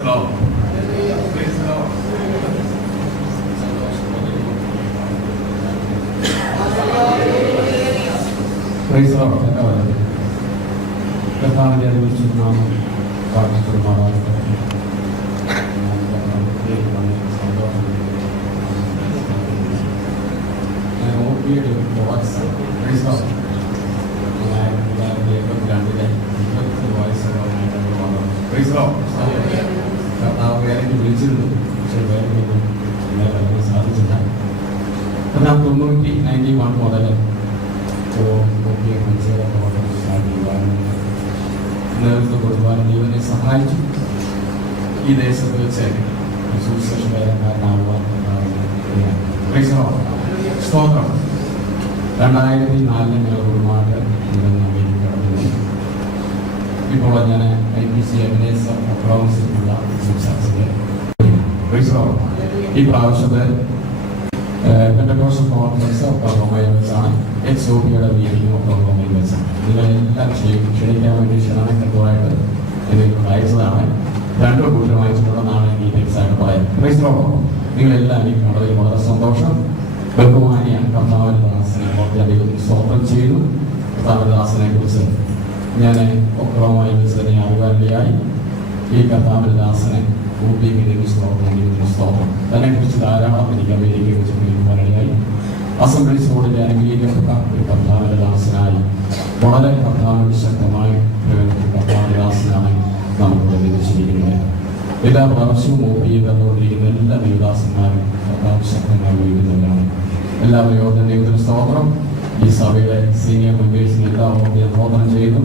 കർത്താവിന്റെ നാമം പ്രാർത്ഥിക്കപ്പെടുമാറാകട്ടെ. ഞാൻ ഓർമ്മയുടെ വോയിസ് കർത്താവ് വേറെ വിളിച്ചിരുന്നു, പക്ഷെ വേറെ എല്ലാവരും സാധിച്ചില്ല. എന്നാൽ 91 മുതൽ നേതൃത്വം കൊടുക്കുവാൻ ദൈവനെ സഹായിച്ചു. ഈ ദേശത്ത് വെച്ച് സുവിശേഷകാരനാകുവാൻ സ്തോത്രം. 2004 ഞങ്ങൾ കുടുംബമായിട്ട് അമേരിക്ക കടന്നു. ഇപ്പോൾ ഞാൻ IPC എമിനേഴ്സ് പ്രൊവിൻസിലുള്ള സംസാരിച്ചത് ഈ പ്രാവശ്യത്തെ പെന്തക്കോസ്റ്റൽ കോൺഫറൻസ് ഒക്ലോഹോമയിൽ വെച്ചാണ്. എക്സോപിയുടെ മീറ്റിംഗ് ഒക്ലോഹോമയിൽ വെച്ചാണ്. നിങ്ങളെല്ലാം ക്ഷണിക്കാൻ വേണ്ടി ക്ഷണക്കത്തുമായിട്ട് എനിക്ക് അയച്ചതാണ്. 2 കൂട്ടം അയച്ചിട്ടുണ്ടെന്നാണ് ഡീറ്റെയിൽസ് ആയിട്ട് പറയുന്നത്. നിങ്ങളെല്ലാം എനിക്ക് വളരെ വളരെ സന്തോഷം. ബഹുമാനിയ കർത്താവിന്റെ ദാസനെ ദൈവത്തിന് സ്തോത്രം ചെയ്തു. കർത്താവിന്റെ ദാസനെ കുറിച്ച് ഞാൻ ഒക്ലോഹോമയിൽ വെച്ച് തന്നെ അറിവാനിടയായി. ഈ കർത്താവിന്റെ ദാസനെ സ്തോത്രം തന്നെ കുറിച്ച് ധാരാളം എനിക്ക് അമേരിക്കയെ കുറിച്ച് പറയാനിടയായി. അസംബ്ലീസ് ബോർഡിന്റെ അനുഗ്രഹിക്കപ്പെട്ട ഒരു കർത്താവിന്റെ ദാസനായി വളരെ കർത്താവിന്റെ ശക്തമായി കർത്താവിന്റെ ദാസനായി നമുക്ക് ലഭിച്ചിരിക്കുന്നത്. എല്ലാ പ്രാവശ്യവും തന്നുകൊണ്ടിരിക്കുന്ന എല്ലാ ദൈവദാസന്മാരും കർത്താവ് ശക്തമായി ഉപയോഗിക്കുന്നവരാണ്. എല്ലാവരും ദൈവത്തിന് സ്തോത്രം. ഈ സഭയിലെ സീനിയർ മെമ്പേഴ്സിന് എല്ലാവർക്കും സ്തോത്രം ചെയ്തു.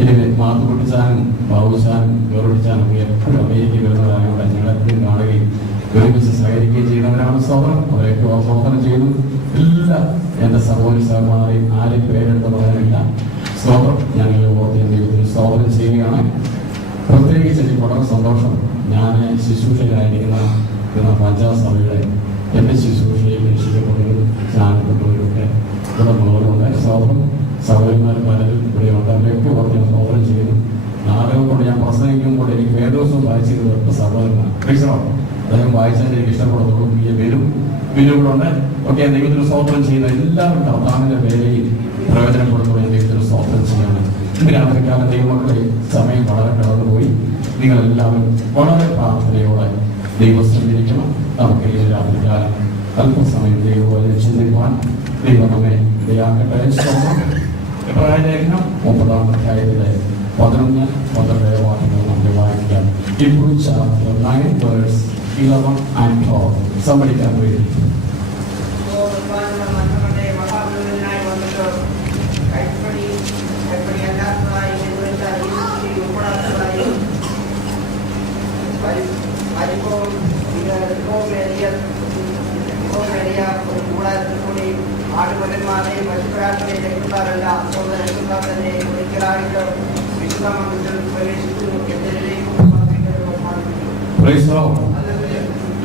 ഇനി മാത്തുപിടിച്ചാനും ബാബുച്ചാനും ഗൗരവിച്ചാനും എപ്പോഴും അമേരിക്ക വരുന്നവരായതുകൊണ്ട് ഞങ്ങളെപ്പോഴും കാണുകയും ഒരുമിച്ച് സഹകരിക്കുകയും ചെയ്യുന്നവരാണ്. സ്തോത്രം. അവരെയൊക്കെ സ്തോത്രം ചെയ്തു. എല്ലാ എൻ്റെ സഹോദരി സഹോദരന്മാരെയും ആരെയും പേരെടുത്ത് പറയാനില്ല. സ്തോത്രം. ഞങ്ങൾ ഓർത്ത് ദൈവത്തിന് സ്തോത്രം ചെയ്യുകയാണ്. പ്രത്യേകിച്ച് എനിക്ക് വളരെ സന്തോഷം. ഞാൻ ശുശ്രൂഷയിലായിരിക്കുന്ന പഞ്ചാബ് സഭയുടെ എൻ്റെ ശുശ്രൂഷയിൽ രക്ഷിക്കപ്പെട്ടവരും സ്നാനപ്പെട്ടവരും ഒക്കെ ഇവിടെ മുഴുവനുണ്ട്. സ്തോത്രം. സഹോദരന്മാർ പലരും ഇവിടെയുണ്ട്. അവരെയൊക്കെ ഓർത്ത് സ്തോത്രം ചെയ്യുന്നു. നാടകം കൊണ്ട് ഞാൻ പ്രസംഗിക്കുമ്പോൾ എനിക്ക് വേദോത്സവം വായിച്ചിരുന്നത് സഹോദരനാണ്. അദ്ദേഹം വായിച്ചാൽ എനിക്ക് ഇഷ്ടപ്പെടുന്നു. വിനുകളുണ്ട് ഒക്കെ ദൈവത്തിന് സ്തോത്രം ചെയ്യുന്ന എല്ലാവരും കർത്താവിന്റെ വേലയിൽ പ്രയോജനപ്പെടുന്നു. ദൈവത്തിന് സ്തോത്രം ചെയ്യാണ്. ഇന്ന് രാത്രിക്കാലം ദൈവമക്കളെ സമയം വളരെ കടന്നുപോയി. നിങ്ങളെല്ലാവരും വളരെ പ്രാർത്ഥനയോടെ ദൈവസ്ഥിരിക്കണം. നമുക്ക് ഈ രാത്രികാലം അല്പസമയം ദൈവം ചിന്തിക്കുവാൻ ദൈവം നമ്മെ ഇടയാക്കട്ടെ. ലേഖനം 30-ാം അധ്യായത്തിലെ 11-12 വാക്യങ്ങൾ നമുക്ക് വായിക്കാം. Hebrews chapter 9 verse 11 and 12. Somebody can read it.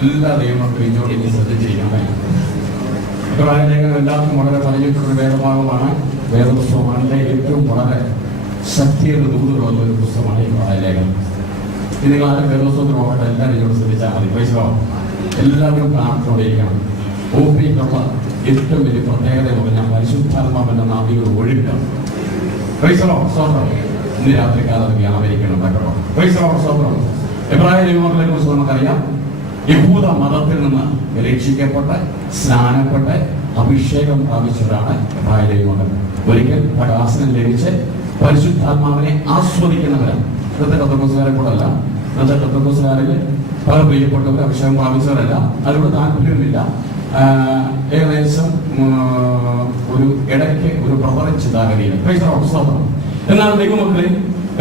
എല്ലാ ദൈവമക്കളും ഇങ്ങോട്ട് ഇനി ശ്രദ്ധിച്ചിരിക്കണമേ. ലേഖനം എല്ലാവർക്കും വളരെ പറഞ്ഞിട്ടുള്ള വേദഭാഗമാണ്. വേദപുസ്തകമാണ്. ഏറ്റവും വളരെ ശക്തിയുള്ള ദൂതുകളുള്ള ഒരു പുസ്തകമാണ് ഈ ലേഖനം. ഇത് നിങ്ങൾ ആരും വേദപുസ്തകത്തിന് പോകട്ടെ. എല്ലാവരും ഇങ്ങോട്ട് ശ്രദ്ധിച്ചാൽ മതി. എല്ലാവരും പ്രാർത്ഥനയോടെയിരിക്കണം. ഓപ്പിക്കുള്ള ഏറ്റവും വലിയ പ്രത്യേകത എന്ന് പറഞ്ഞാൽ പരിശുദ്ധാത്മാവിന്റെ നാവികൾ ഒഴുക്കാം. ഇന്ന് രാത്രിക്കാലം വ്യാപരിക്കണം. സ്തോത്രം. എബ്രായ ദൈവങ്ങളെ കുറിച്ച് നമുക്കറിയാം. യഹൂദ മതത്തിൽ നിന്ന് രക്ഷിക്കപ്പെട്ട് സ്നാനപ്പെട്ട് അഭിഷേകം പ്രാപിച്ചവരാണ് എബ്രായ ദൈവങ്ങൾ. ഒരിക്കൽ പ്രകാശനം ലഭിച്ച് പരിശുദ്ധാത്മാവിനെ ആസ്വദിക്കുന്നവരാണ്. ഇന്നത്തെ കത്തോലിക്കക്കാരെ കൂടല്ല. ഇന്നത്തെ കത്തോലിക്കക്കാരിൽ പല പ്രിയപ്പെട്ടവർ അഭിഷേകം പ്രാപിച്ചവരല്ല. അതിലൂടെ താല്പര്യമില്ല. ഏകദേശം ഒരു ഇടയ്ക്ക് ഒരു പ്രബല ചിന്താഗതിയിൽ എന്നാൽ ദൈവമക്കളെ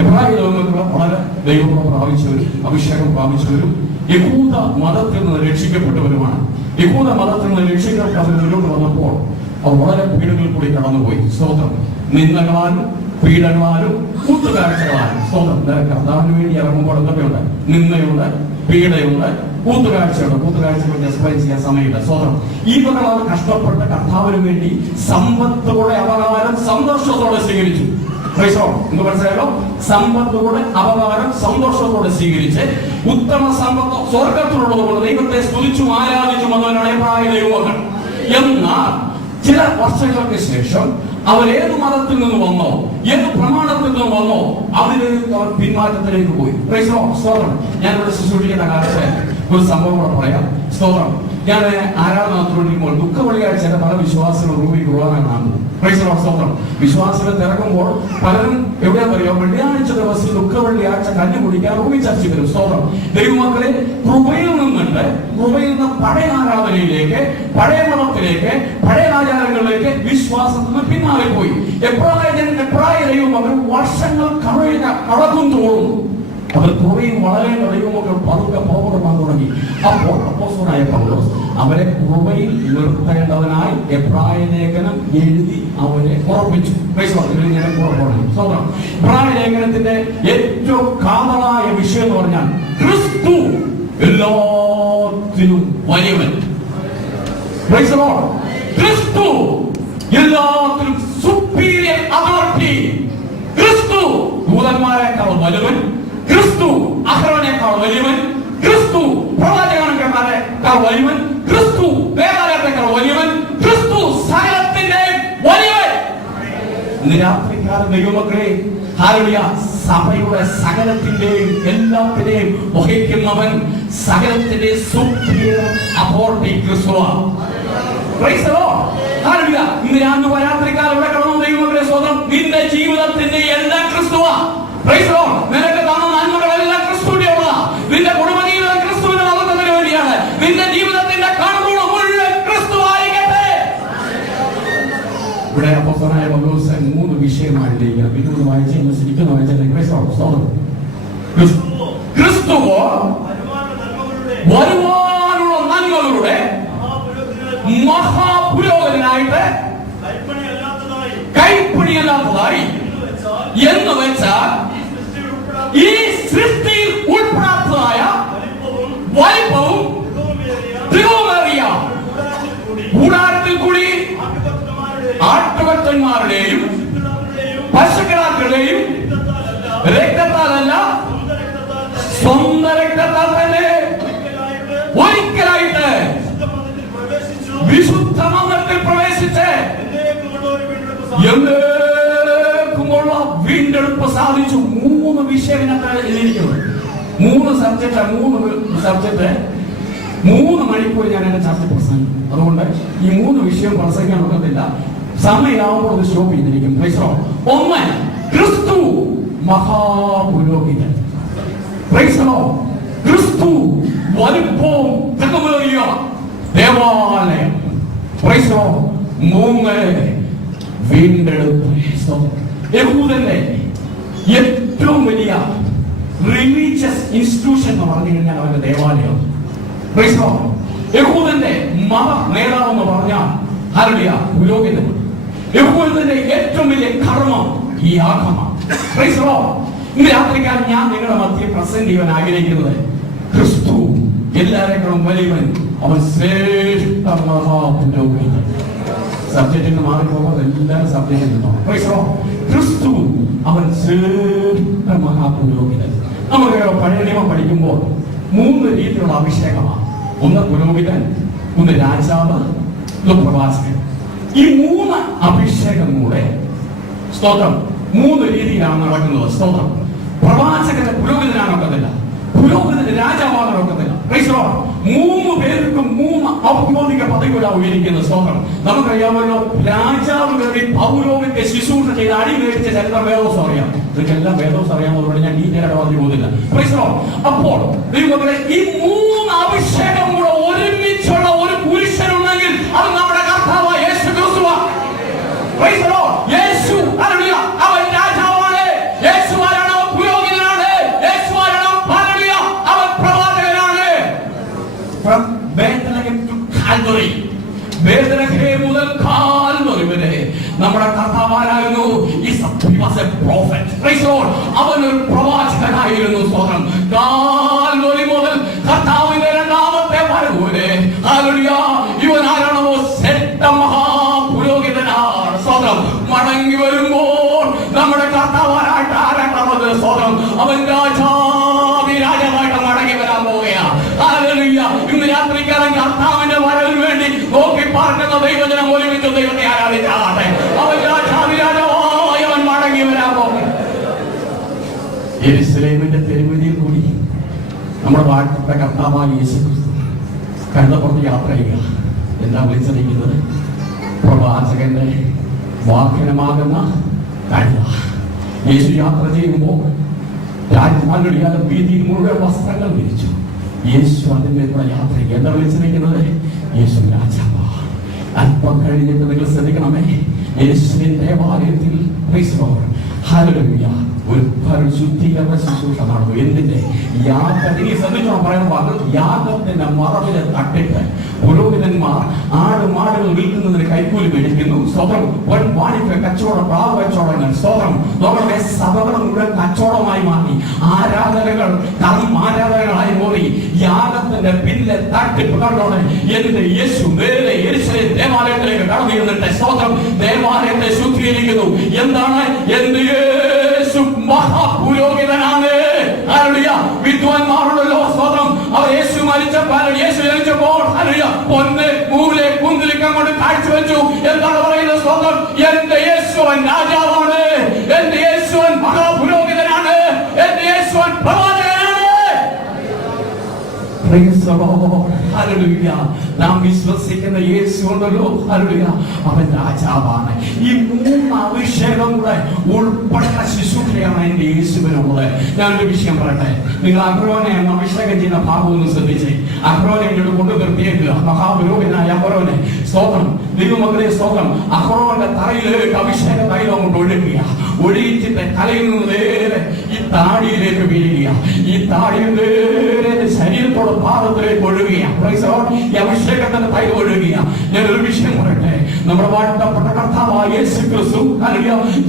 എബ്രായ ദൈവമക്കളെ വളരെ ദൈവം പ്രാപിച്ചവരും അഭിഷേകം പ്രാപിച്ചവരും യഹൂദ മതത്തിൽ നിന്ന് രക്ഷിക്കപ്പെട്ടവരുമാണ്. യഹൂദ മതത്തിൽ നിന്ന് രക്ഷിക്കപ്പെട്ടവർ മുന്നോട്ട് വന്നപ്പോൾ അവർ വളരെ പീഡകളിൽ കൂടി കടന്നുപോയി. സ്തോത്രം. നിന്ദകളാലും പീഡകളാലും കൂത്തുകാഴ്ചകളാലും. സ്തോത്രം. കർത്താവിന് വേണ്ടി ഇറങ്ങുമ്പോൾ എന്തൊക്കെയുണ്ട്? നിന്ദയുണ്ട്, പീഡയുണ്ട്, കൂത്തുകാഴ്ചയുണ്ട്. കൂത്തുകാഴ്ചകൾ എക്സ്പ്ലെയിൻ ചെയ്യാൻ സമയമില്ല. സ്തോത്രം. ഈ വകകൾ കഷ്ടപ്പെട്ട കർത്താവിന് വേണ്ടി സമ്പത്തോടെ അവകാരം സന്തോഷത്തോടെ സ്വീകരിച്ചു. എന്ന് മനസ്സിലായല്ലോ. സമ്പത്തോടെ അപകാരം സന്തോഷത്തോടെ സ്വീകരിച്ച് ഉത്തമ സമ്പത്ത് സ്വർഗത്തിലുള്ളത് കൊണ്ട് ദൈവത്തെ സ്തുതിച്ചും ആരാധിച്ചും വന്നവരാണ് എബ്രായ ദൈവങ്ങൾ. എന്നാൽ ചില വർഷങ്ങൾക്ക് ശേഷം അവർ ഏത് മതത്തിൽ നിന്ന് വന്നോ, ഏത് പ്രമാണത്തിൽ നിന്ന് വന്നോ, അതിന് അവർ പിന്മാറ്റത്തിലേക്ക് പോയി. സ്തോത്രം. ഞാനിവിടെ ശുശ്രൂഷിക്കുന്ന കാലത്ത് ഒരു സംഭവം കൂടെ പറയാം. സ്തോത്രം. ഞാൻ ആരാധന നടത്തിക്കൊണ്ടിരിക്കുമ്പോൾ ദുഃഖ വെള്ളിയാഴ്ച പല വിശ്വാസികൾ റൂമിൽ കുർബാന കാണുന്നു. സ്തോത്രം. വിശ്വാസികൾ തിരക്കുമ്പോൾ പലരും എവിടെയാ പറയുക, വെള്ളിയാഴ്ച ദിവസം ദുഃഖ വെള്ളിയാഴ്ച കഞ്ഞു കുടിക്കാൻ റൂമിൽ ചർച്ച വരും. സ്തോത്രം. ദൈവമക്കളെ, കൃപയിൽ നിന്നുണ്ട്, കൃപയിൽ നിന്ന് പഴയ ആരാധനയിലേക്ക്, പഴയ മതത്തിലേക്ക്, പഴയ ആചാരങ്ങളിലേക്ക് വിശ്വാസത്തിന് പിന്മാറിപ്പോയി. എബ്രായ ദൈവം അവർ വർഷങ്ങൾ കടക്കും തോറും അവർ കൃപയും വളരെ ദൈവമക്കൾ പതുക്കെ പോകണമെന്ന് തുടങ്ങി. അപ്പോൾ അപ്പോസ്തലനായ പൗലോസ് അവരെ കൃപയിൽ നിർത്തേണ്ടവനായി എബ്രായ ലേഖനം എഴുതി അവരെ ഉറപ്പിച്ചു. എബ്രായ ലേഖനത്തിന്റെ ഏറ്റവും കാതലായ വിഷയം എന്ന് പറഞ്ഞാൽ ക്രിസ്തു എല്ലാത്തിനും വലിയവൻ. ക്രിസ്തു എല്ലാത്തിനും സുപ്പീരിയർ അതോറിറ്റി. ക്രിസ്തു ദൂതന്മാരെക്കാൾ വലുവൻ, ക്രിസ്തു അഹ്റോനേക്കാൾ വലിയവൻ, ക്രിസ്തു പ്രവാചകന്മാരെക്കാൾ വലിയവൻ, ക്രിസ്തു വേദാലയത്തെക്കാൾ വലിയവൻ, ക്രിസ്തു സകലത്തിന്റെ വലിയവൻ. ഇന്ന് രാത്രിക്കാലം ദൈവമക്കളെ, ഹല്ലേലൂയ, സഭയുടെ സകലത്തിന്റെയും എല്ലാത്തിനെയും വഹിക്കുന്നവൻ, സകലത്തിന്റെ സുപ്പീരിയർ അതോറിറ്റി ക്രിസ്തുവാണ്. ഇന്ന് രാത്രിക്കാലം ഇവിടെ കടന്നു ദൈവമക്കളെ സ്വന്തം നിന്റെ ജീവിതത്തിന്റെ എല്ലാം ക്രിസ്തുവാ. നിനക്ക് തന്ന നന്മകളെല്ലാം ക്രിസ്തുവിന്റെ ഉള്ളതാ. നിന്റെ കുടുംബ ജീവിതം ക്രിസ്തുവിനെ നടത്തുന്നതിന് വേണ്ടിയാണ്. നിന്റെ ജീവിതത്തിന്റെ കൺട്രോൾ മുഴുവൻ ക്രിസ്തു ആയിരിക്കട്ടെ. ഇവിടെ അപ്പോസ്തലനായ പൗലോസ് 3 വിഷയമായിട്ട് ഇതൊന്ന് വായിച്ച് ശരിക്കും ക്രിസ്തുവോ വരുവാനുള്ള നന്മകളുടെ മഹാപുരോഗതിനായിട്ട് കൈപ്പണിയല്ലാത്തതായി എന്ന് വെച്ചാൽ ഈ സൃഷ്ടിയിൽ ഉൾപ്പെടാത്തതായ വലിപ്പവും തികവുമേറിയ കൂടാരത്തിൽ കൂടി ആട്ടുകൊറ്റന്മാരുടെയും പശുക്കിടാക്കളുടെയും രക്തത്താലല്ല, സ്വന്തം രക്തത്താൽ തന്നെ ഒരിക്കലായിട്ട് വിശുദ്ധ മന്ദിരത്തിൽ പ്രവേശിച്ച് എന്നേക്കുമുള്ള വീണ്ടെടുപ്പ് സാധിച്ചു. 3 വിഷയത്തിനകത്താണ് എഴുതിയിരിക്കുന്നത്. 3 സബ്ജക്ട് 3 മണിക്കൂർ ഞാൻ എന്റെ ചർച്ച പ്രസംഗിക്കും. അതുകൊണ്ട് ഈ 3 വിഷയം പ്രസംഗിക്കാൻ ഒക്കത്തില്ല. സമയമാവുമ്പോൾ അത് സ്റ്റോപ്പ് ചെയ്തിരിക്കും. 1, ക്രിസ്തു മഹാപുരോഹിതൻ. ക്രിസ്തു വലിപ്പവും തികവേറിയ ദേവാലയം. 3, വീണ്ടെടുപ്പ്. യഹൂദന്റെ ഏറ്റവും വലിയ റിലീജിയസ് ഇൻസ്റ്റിറ്റ്യൂഷൻ എന്ന് പറഞ്ഞു കഴിഞ്ഞാൽ അവന്റെ ദേവാലയം. യഹൂദന്റെ മത നേതാവ് എന്ന് പറഞ്ഞാൽ ഹല്ലേലൂയ പുരോഹിതൻ. യഹൂദന്റെ ഏറ്റവും വലിയ കർമ്മം ഈ ആഗമം. ഇന്ന് രാത്രിക്കാൽ ഞാൻ നിങ്ങളുടെ മധ്യ പ്രസന്റ് ചെയ്യാൻ ആഗ്രഹിക്കുന്നത് ക്രിസ്തു എല്ലാവരെക്കാളും വലിയവൻ, അവൻ ശ്രേഷ്ഠ മഹാപുരോഹിതൻ. സബ്ജക്റ്റിന് മാറിപ്പോകുമ്പോൾ എല്ലാവരും സബ്ജക്റ്റിൽ നിന്നോ. ക്രിസ്തു അവൻ ശ്രേഷ്ഠ മഹാപുരോഹിതൻ. നമുക്ക് പഴയ നിയമം പഠിക്കുമ്പോൾ 3 രീതിയിലുള്ള അഭിഷേകമാണ്. ഒന്ന് പുരോഹിതൻ, ഒന്ന് രാജാവ്, ഒന്ന് പ്രവാചകൻ. ഈ 3 അഭിഷേകം കൂടെ സ്തോത്രം 3 രീതിയിലാണ് നടക്കുന്നത്. സ്തോത്രം. പ്രവാചകന് പുരോഹിതനാണൊക്കത്തില്ല, പുരോഹിതന് രാജാവാകാനൊക്കത്തില്ല. 3 പേർക്കും 3 ഔദ്യോഗിക പദവികളാണ് ഉയരിക്കുന്നത്. സ്തോത്രം. നമുക്കറിയാമല്ലോ, രാജാവ് കയറി പൗരോഹിത്യ ശുശ്രൂഷ ചെയ്ത് അടി മേടിച്ച ചരിത്രം വേദോസം അറിയാം. ഇതൊക്കെല്ലാം വേദോസം അറിയാവുന്നതുകൊണ്ട് ഞാൻ ഡീറ്റെയിലായിട്ട് പറഞ്ഞു പോകുന്നില്ല. അപ്പോൾ ദൈവമക്കളെ, ഈ 3 അഭിഷേകം കൂടെ ഒരുമിച്ചുള്ള ഒരു പുരുഷനുണ്ടെങ്കിൽ അത് നമ്മുടെ കർത്താവായ യേശു ക്രിസ്തുവാണ്. യേശു അവൻ രാജാവാണ്. യേശു ആരാണ്? പുരോഹിതനാണ്. യേശു ആരാണ്? അവൻ പ്രവാചകനാണ്. From Bethlehem to Calvary, Bethlehem മുതൽ കാൽവരി വരെ നമ്മുടെ കർത്താവായിരുന്നു. അവൻ ഒരു പ്രവാചകനായിരുന്നു. സ്തോത്രം. കാൽവരി മുതൽ കർത്താവിന്റെ 2ാമത്തെ വരവ് വരെ ഇവൻ ആരാണോ? ശ്രേഷ്ഠ മഹാപുരോഹിതനാണ്. സ്തോത്രം. മടങ്ങി വരുമ്പോൾ നമ്മുടെ കർത്താവായിട്ട് ആരാട്ടത് സ്വതം അവൻ രാജാവായിട്ട് മടങ്ങി വരാൻ പോവുകയാണ്. ഹല്ലേലൂയ. ഇന്ന് രാത്രിക്കാലം കർത്താവിന്റെ വരവിന് വേണ്ടി നോക്കി പാർക്കുന്ന ദൈവജനം ഒരുമിച്ച് ദൈവത്തെ ആരാധിച്ചാട്ടെ. അവൻ രാജാവായി അവൻ മടങ്ങി വരാൻ പോകും. യെരൂശലേമിന്റെ തെരുവഴിയിൽ കൂടി നമ്മുടെ വാഴ്ത്തപ്പെട്ട കർത്താവായ യേശുക്രിസ്തു കഴുതപ്പുറത്ത് യാത്ര ചെയ്യുക. എന്താ വിളിച്ചിരിക്കുന്നത്? പ്രവാചകന്റെ വാഹനമാകുന്ന കഴുത. യേശു യാത്ര ചെയ്യുമ്പോൾ രാജമാരുടെ വീതിയിൽ മുഴുവൻ വസ്ത്രങ്ങൾ വിരിച്ചു. യേശു അതിന്റെ കൂടെ യാത്ര ചെയ്യുക. എന്താ വിളിച്ചിരിക്കുന്നത്? യേശു രാജാവാ. അല്പം കഴിഞ്ഞിട്ട് നിങ്ങൾ ശ്രദ്ധിക്കണമേ, യേശുവിൻ ദേവാലയത്തിൽ ഹല്ലേലൂയ ഒരു ശുദ്ധീകരണ ശുശ്രൂഷ നടന്നു. എന്തിന്റെ? യാഗത്തിന് ശ്രദ്ധിച്ചോ പറയുമ്പോൾ യാഗത്തിന്റെ മറവിലെ തട്ടിട്ട് പുരോഹിതന്മാർ ആടുമാടുകൾ വിൽക്കുന്നതിന് കൈക്കൂലി മേടിക്കുന്നു. സ്വതം വാണിജ്യ കച്ചവടം, പ്രാവ് കച്ചവടങ്ങൾ, സ്വതം നമ്മുടെ സഭകൾ മുഴുവൻ കച്ചവടമായി മാറി. ആരാധനകൾ ആരാധനകളായി മാറി. യാഗത്തിന്റെ പിന്നിലെ തട്ടിപ്പ് കണ്ടോടെ എന്റെ യേശു നേരെ യെരൂശലേം ദേവാലയത്തിലേക്ക് കടന്നു ചെന്നിട്ട് സ്വതം ദേവാലയത്തെ ശുദ്ധീകരിക്കുന്നു. എന്താണ്? എന്റെ യേശു മഹാപുരോഹിതനാണ്. വിദ്വാൻമാരുണ്ടല്ലോ സ്വതം. അവർ യേശു ജനിച്ചപ്പോൾ പൊന്ന് മൂലെ കുന്തിരിക്കം കൊണ്ട് കാഴ്ചവെച്ചു. എന്താണ് പറയുന്നത്? സ്വതം എന്റെ യേശുവൻ രാജാവാണ്, എന്റെ യേശുവൻ മഹാപുരോഹിതനാണ്, എന്റെ യേശുവൻ പ്രവാചകനാണ്. നാം വിശ്വസിക്കുന്ന യേശു ഉണ്ടല്ലോ, അവൻ രാജാവാണ്. ഈ 3 അഭിഷേകം കൂടെ ഉൾപ്പെടുന്ന ശുശ്രൂഷയാണ് എന്റെ യേശുവിനുള്ളത്. ഞാനൊരു വിഷയം പറയട്ടെ. നിങ്ങൾ അഹ്റോനെ അഭിഷേകം ചെയ്യുന്ന ഭാഗം ഒന്ന് ശ്രദ്ധിച്ചേ. അഹ്റോനെ എന്നോട് കൊണ്ട് നിർത്തിയേക്കുക. മഹാപുരോഹിതനായ അഹ്റോനെ സ്തോത്രം, ദൈവമക്കളെ സ്തോത്രം. അഹ്റോന്റെ തലയിലേക്ക് അഭിഷേക തൈലം കൊണ്ട് ഒഴുകുക. ഒഴിച്ചിട്ട് തലയിൽ നിന്ന് നേരെ ഈ താടിയിലേക്ക് വീഴുക. ഈ താടിയിൽ നേരെ ശരീരത്തോട് പാദത്തിലേക്ക് ഒഴുകുക. ഈ അഭിഷേകത്തിന്റെ തൈലം ഒഴുകുക. ഞാനൊരു വിഷയം പറയട്ടെ. നമ്മുടെ വാഴ്ത്തപ്പെട്ട കർത്താവായ യേശുക്രിസ്തു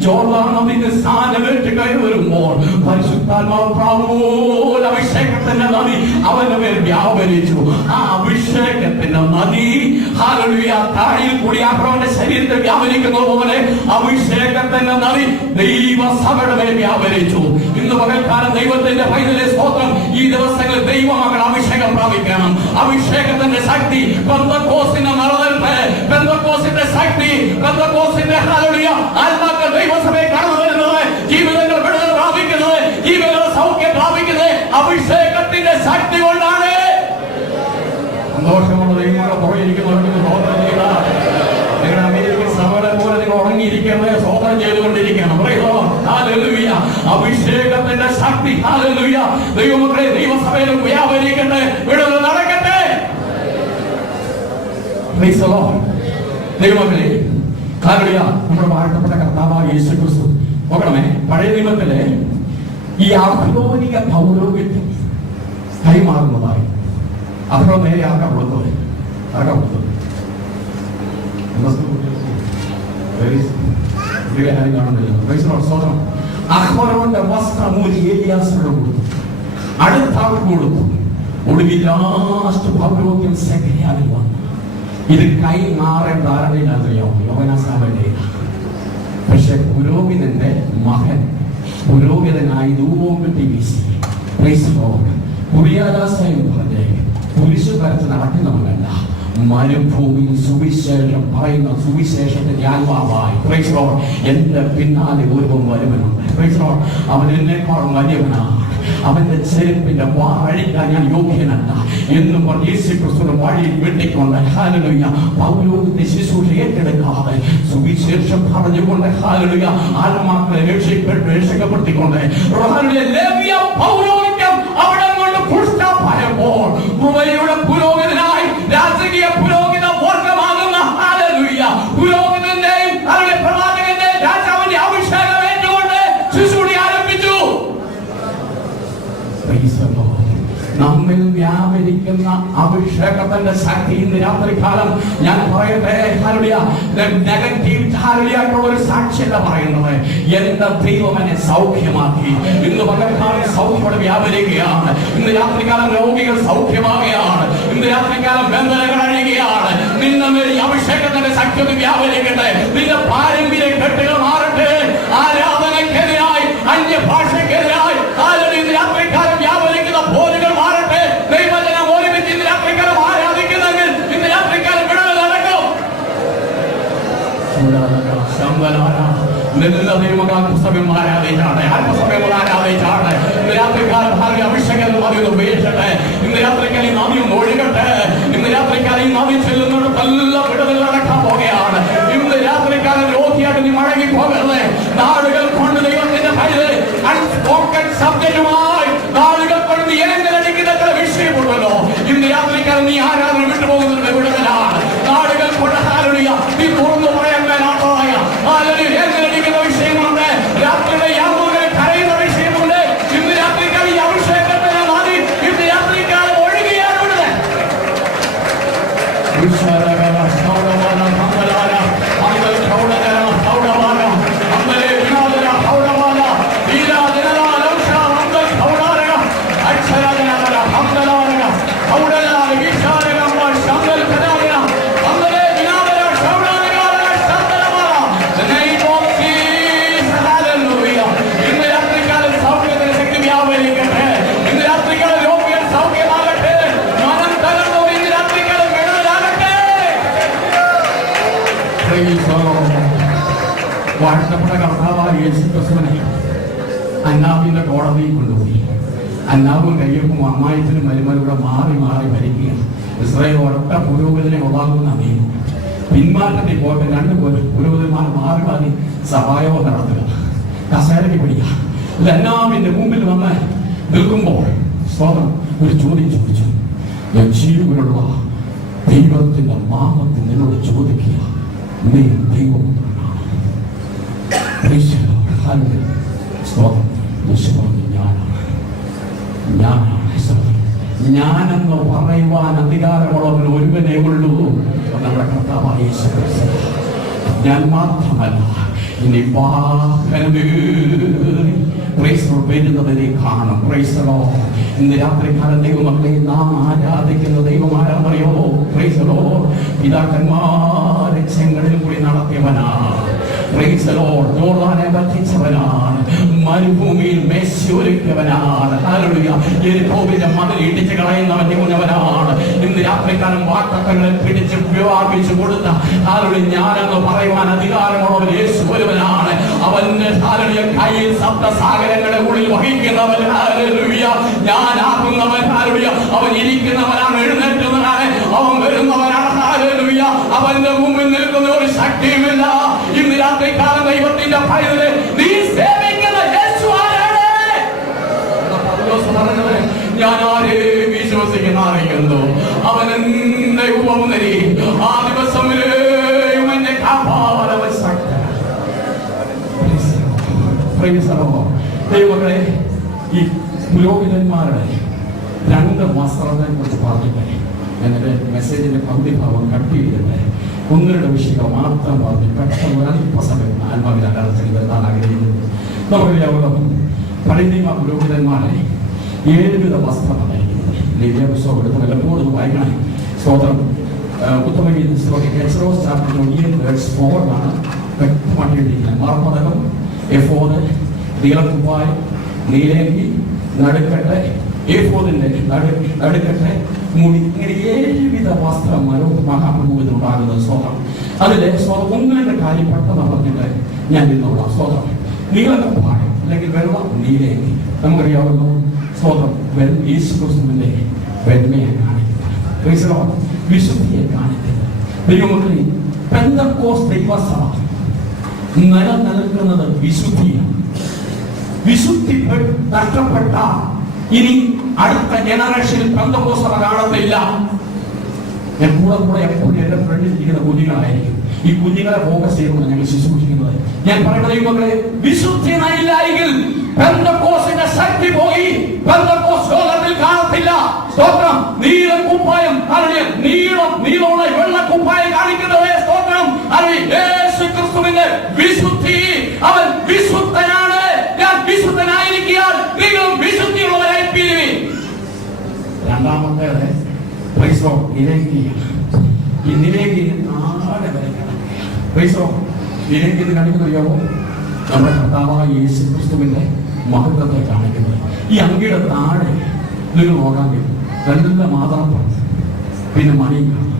ജോർദാൻ നദിയുടെ സ്ഥാനമേറ്റ് കയറി വരുമ്പോൾ പരിശുദ്ധാത്മാവ് പ്രാവുപോലെ അഭിഷേകത്തിന്റെ നദി അവന്റെ മേൽ വ്യാപരിച്ചു. ആ അഭിഷേകത്തിന്റെ നദി താടിയിൽ കൂടി അഹ്റോന്റെ ശരീരത്തിൽ വ്യാപരിക്കുന്ന പോലെ അഭിഷേകത്തിന്റെ നദി ദൈവസഭയുടെ മേൽ വ്യാപരിച്ചു. ഇന്ന് പകൽക്കാലം ദൈവത്തിന്റെ പൈതലെ സ്തോത്രം. ഈ ദിവസങ്ങളിൽ ദൈവമക്കൾ അഭിഷേകം പ്രാപിക്കണം. അഭിഷേകത്തിന്റെ ശക്തി, പെന്തക്കോസ്തിന്റെ നിലനിൽപ്പ്, പെന്തക്കോസ്തിന്റെ ശക്തി, പെന്തക്കോസ്തിന്റെ ആത്മാക്കൾ ദൈവസഭയെ കടന്നു വരുന്നത്, ജീവിതങ്ങൾ വിടുതൽ പ്രാപിക്കുന്നത്, ജീവിതങ്ങൾ സൗഖ്യം പ്രാപിക്കുന്നത് അഭിഷേകത്തിന്റെ ശക്തി കൊണ്ടാണ്. സന്തോഷമുള്ള ദൈവങ്ങളെ പുറകിരിക്കുന്നവർക്ക് സ്തോത്രം ചെയ്യുക. നിങ്ങളുടെ അമേരിക്കൻ സഭകളെ പോലെ നിങ്ങൾ ഉറങ്ങിയിരിക്കുന്നത് സ്തോത്രം ചെയ്തുകൊണ്ടിരിക്കണം. ഹല്ലേലൂയ. അഭിഷേകത്തിന്റെ ശക്തി ഹല്ലേലൂയ ദൈവമക്കളെ ദൈവസഭയിലും വ്യാപരിക്കട്ടെ, വിടുതൽ നടക്കട്ടെ. ദൈവമക്കളെ ഹല്ലേലൂയ. നമ്മുടെ വാഴ്ത്തപ്പെട്ട കർത്താവായ യേശുക്രിസ്തു നോക്കണമേ, പഴയ നിയമത്തിലെ ഈ അഹ്റോനിക പൗരോഹിത്യം കൈമാറുന്നതായി അഹ്റോൻ നേരെ ആർക്കാ കൊടുത്തത്? അഹ്റോന്റെ വസ്ത്രമൂലി ഏലിയാസിനോട് കൊടുത്തു, അടുത്ത ആൾക്ക് കൊടുത്തു. ഒടുവിൽ ലാസ്റ്റ് പൗരോഹിത്യം സെക്രട്ടറിയിൽ വന്നു. ഇത് കൈമാറേണ്ട ആരുടെയിലറിയാമോ? യോഹന്നാന്റെ. പക്ഷെ പുരോഹിതന്റെ മകൻ പുരോഹിതനായി ധൂപവും കെട്ടി വീശി കുറിയാദാസായി പറഞ്ഞേ കുരിശു കരച്ച് നടക്കുന്നവനല്ല, മരുഭൂമിയിൽ സുവിശേഷം പറയുന്ന സുവിശേഷത്തിന്റെ ആത്മാവായി എന്റെ പിന്നാലെ ഒരുവൻ വരുവനുണ്ട്. അവൻ എന്നെക്കാളും വലിയവനാണ്. അവന്റെ ചെരുപ്പിന്റെ വഴിക്കാൻ ഞാൻ യോഗ്യനല്ല എന്നും പറഞ്ഞ് യേശുക്രിസ്തുവിന്റെ വഴിയിൽ വെട്ടിക്കൊണ്ട് ഹല്ലേലൂയ പൗരോഹിത്യ ശുശ്രൂഷ ഏറ്റെടുക്കാതെ സുവിശേഷം പറഞ്ഞുകൊണ്ട് ഹല്ലേലൂയ ആത്മാക്കളെ രക്ഷപ്പെടുത്തിക്കൊണ്ട് ലേവ്യ പൗരോഹിത്യം അവിടെ കൊണ്ട് പുഷ്ടായപ്പോൾ കൃപയുടെ പുരോഹിതനായി രാജകീയ പുരോഹിത വർഗമാകുന്ന ഹല്ലേലൂയ പുരോഹിതന്റെയും അവരുടെ പ്രവാചകന്റെയും രാജാവിന്റെ അഭിഷേകം ഏറ്റുകൊണ്ട് ശുശ്രൂഷ ആരംഭിച്ചു. നമ്മിൽ വ്യാപരിക്കുന്ന അഭിഷേകത്തിന്റെ ശക്തി ഇന്ന് രാത്രികാലം ഞാൻ പറയട്ടെ, നെഗറ്റീവ് ധാരണയായിട്ടുള്ള ഒരു സാക്ഷ്യല്ല പറയുന്നത്. എന്റെ ദൈവം എന്നെ സൗഖ്യമാക്കി. ഇന്ന് പകൽക്കാലം സൗഖ്യം വ്യാപരിക്കുകയാണ്. ഇന്ന് രാത്രികാലം രോഗികൾ സൗഖ്യമാകുകയാണ്. ഇന്ന് രാത്രികാലം ബന്ധനങ്ങൾ അഴിയുകയാണ്. നിന്ന മേൽ അഭിഷേകത്തിന്റെ ശക്തി വ്യാപരിക്കട്ടെ. നിന്റെ പാരമ്പര്യ കെട്ടുകൾ മാറട്ടെ. ആരാധനക്കെതിരാ അല്പസമയം ആരാധിച്ചാണ്, അല്പസമയം ആരാധിച്ചാണ്. ഇന്ന് രാത്രിക്കാലം അഭിഷേകം നദി ഉപയോഗിച്ചട്ടെ. ഇന്ന് രാത്രിക്കാലം ഈ നദി ഒന്ന് ഒഴുകട്ടെ. ഇന്ന് രാത്രിക്കാലം ഈ നദി ചെല്ലുന്നത് നല്ല വിടുതൽ നടക്കാൻ പോകുകയാണ്. ഇന്ന് രാത്രിക്കാലം രോഗിയായിട്ട് നീ മടങ്ങി പോകരുത്. നാടുകൾ കൊണ്ട് ദൈവത്തിന്റെ അൺസ്പോക്കൺ സബ്ജക്റ്റുമായി നാടുകൾ കൊണ്ട് നീ ഏങ്ങലടിക്കുന്ന ചില വിഷയമുണ്ടല്ലോ. ഇന്ന് രാത്രിക്കാലം നീ ആരാധന വിട്ടുപോകുന്നത് വിടുതലാണ്. നാടുകൾ കൊണ്ട് നീ തുറന്നു പറയാൻ മേലാത്തതായ ഏങ്ങലടിക്കുന്ന വിഷയമുണ്ട്. രാത്രിയുടെ യാതൊരു കരയുന്ന വിഷയമുണ്ട്. ഇന്ന് രാത്രിക്കാലം ഈ അഭിഷേകത്തെ നദി ഇന്ന് രാത്രിക്കാലം ഒഴുകിയാണ് വിടുന്നത്. വാഴ്ത്തപ്പെട്ട കർത്താവായ യേശുക്രിസ്തുവിനെ അന്നാവിന്റെ കോടതിയിൽ കൊണ്ടുപോയി. അന്നാവും കയ്യപ്പും അമ്മായത്തിനും മരുമലൂടെ മാറി മാറി ഭരിക്കുകയാണ്. ഇസ്രായേൽ ഒറ്റ പുരോഹിതനെ ഒതാകുന്ന നിയമം പിന്മാറ്റത്തിൽ പോയിട്ട് രണ്ട് പുരോഹിതന്മാർ മാറി മാറി സഭായോഗം നടത്തുക, കസേരയ്ക്ക് പിടിക്കുക. ഇത് അന്നാവിന്റെ മുമ്പിൽ വന്ന് നിൽക്കുമ്പോൾ സ്വതം ഒരു ചോദ്യം ചോദിച്ചു. ഞാൻ ജീവനുള്ള ദൈവത്തിന്റെ നാമത്തിൽ നിന്നോട് ചോദിക്കുക, നീ ദൈവം ഞാനെന്ന് പറയുവാൻ അധികാരമുള്ളവൻ ഒരുവനേ ഉള്ളൂ, നമ്മുടെ കർത്താവായ യേശു ക്രിസ്തു. ഞാൻ മാത്രമല്ല, ഇനി വരുന്നതിനെ കാണും. ഇന്ന് രാത്രികാലം ദൈവമക്കളെ നാം ആരാധിക്കുന്ന ദൈവം ആരാധനയോ പിതാക്കന്മാരെ ചെങ്കടലിൽ കൂടി നടത്തിയവനാണ്. ജോർദാനെ വറ്റിച്ചവനാണ്. മരുഭൂമിയിൽ മേശയൊരുക്കിയവനാണ്. യെരിഹോവിന്റെ മതിൽ ഇടിച്ചു കളയുന്നവൻ യൗവനവനാണ്. ഇന്ന് രാത്രിക്കാലം വാട്ടക്കങ്ങളെ പിടിച്ച് വ്യാപിച്ചു കൊടുത്ത ഞാനെന്ന് പറയുവാൻ അധികാരമുള്ളവൻ യേശു ഒരുവനാണ്. അവന്റെ കയ്യിൽ സപ്തസാഗരങ്ങളുടെ ഉള്ളിൽ വഹിക്കുന്നവൻ. ഞാനാകുന്നവൻ. അവൻ ഇരിക്കുന്നവനാണ്, എഴുന്നേറ്റുന്നവനാണ്, അവൻ വരുന്നവനാണ്. അവന്റെ മുമ്പിൽ നിൽക്കുന്ന ഒരു ശക്തിയുമില്ല. ഇന്ന് രാത്രിക്കാലം ദൈവത്തിന്റെ ഭയത്തില് നീ സേവിക്കുന്ന യേശു ആരാണ്? ഞാൻ ആരെ വിശ്വസിക്കുന്ന അറിയുന്നു, അവൻ എന്നെ ഉപമനരി ആ ദിവസമിലേയും എന്നെ ദൈവങ്ങളെ. ഈ പുരോഹിതന്മാരുടെ രണ്ട് വസ്ത്രത്തെ കുറിച്ച് പറഞ്ഞിട്ട് എന്റെ മെസ്സേജിന്റെ പകുതി ഭാഗം കട്ട് ചെയ്തിട്ട് ഒന്നരുടെ വിഷയം മാത്രം പറഞ്ഞ് പെട്ടെന്ന് അല്പസമയം ആത്മാവിൽ അലർച്ചയിൽ വരുത്താൻ ആഗ്രഹിക്കുന്നു. നമുക്കറിയാവുന്ന പഴയ നിയമ പുരോഹിതന്മാരെ 7 വിധ വസ്ത്രമായിരിക്കുന്നത്. ലേവ്യ പുസ്തകം എടുത്ത് വല്ലപ്പോഴും വായിക്കണേ. സ്തോത്രം. ഉത്തമഗീത ചാപ്റ്റർ 4 വ്യക്തമാക്കി എഴുതിയിരിക്കുന്നത്. മർമ്മതകം, എഫോദ്, നീലക്കുപ്പായ, നീലേങ്കി, നടുക്കെട്ട്, എഫോദിന്റെ നടുക്കെട്ട്, മുടി, ഇങ്ങനെ 7 വിധ വസ്ത്രം മഹാപ്രഭുവിനുണ്ടാകുന്നത്. സ്വതം അതിലെ ഒന്നിന്റെ കാര്യം പെട്ടെന്ന് പറഞ്ഞിട്ട് ഞാൻ നിന്നോളാം. സ്വതം നീലക്കുപ്പായം അല്ലെങ്കിൽ വെള്ളം, നീലേങ്കി നമുക്കറിയാവുന്നു. സ്വതം യേശു ക്രിസ്തുവിന്റെ വെണ്മയെ കാണിക്കുന്നത്, വിശുദ്ധിയെ കാണിക്കുന്നത്. ദൈവമക്കളെ, പെന്തക്കോസ്ത് ദൈവസഭ നിലനിൽക്കുന്നത് വിശുദ്ധിയാണ്. വിശുദ്ധി നഷ്ടപ്പെട്ട ഇനി അടുത്ത ജനറേഷനിൽ പെന്തക്കോസ്ത് സഭ കാണത്തില്ല. ഞാൻ കൂടെ എപ്പോഴും എന്റെ ഫ്രണ്ടിൽ ഇരിക്കുന്ന കുഞ്ഞുങ്ങളായിരിക്കും. ഈ കുഞ്ഞുങ്ങളെ ഫോക്കസ് ചെയ്യുമ്പോൾ ഞങ്ങൾ ശുശ്രൂഷിക്കുന്നത്. ഞാൻ പറയുന്നത് ദൈവമക്കളെ, വിശുദ്ധി നയില്ലെങ്കിൽ പെന്തക്കോസ്തിന്റെ ശക്തി പോയി. പെന്തക്കോസ്ത് ലോകത്തിൽ കാണത്തില്ല. സ്തോത്രം. നീലക്കുപ്പായം, നീളമുള്ള വെള്ളക്കുപ്പായം കാണിക്കുന്നത് സ്തോത്രം. യേശു ക്രിസ്തുവിന്റെ വിശുദ്ധി. അവൻ വിശുദ്ധനാണ്. ഞാൻ വിശുദ്ധനായിരിക്കാൻ നിങ്ങൾ വിശുദ്ധിയുള്ളവരായി തീരുവിൻ. രണ്ടാമത്തേത് ഈ നിലേഖിയിൽ നാളെ വരെ നിലേഖിൽ കാണിക്കുന്നറിയാമോ? നമ്മുടെ കർത്താവായ യേശു ക്രിസ്തുവിന്റെ മഹത്വത്തെ കാണിക്കുന്നത്. ഈ അങ്കിയുടെ താഴെ നിങ്ങൾ നോക്കാൻ കഴിയും. നല്ല മാതാപ്പാണ്, പിന്നെ മണിയും കാണും.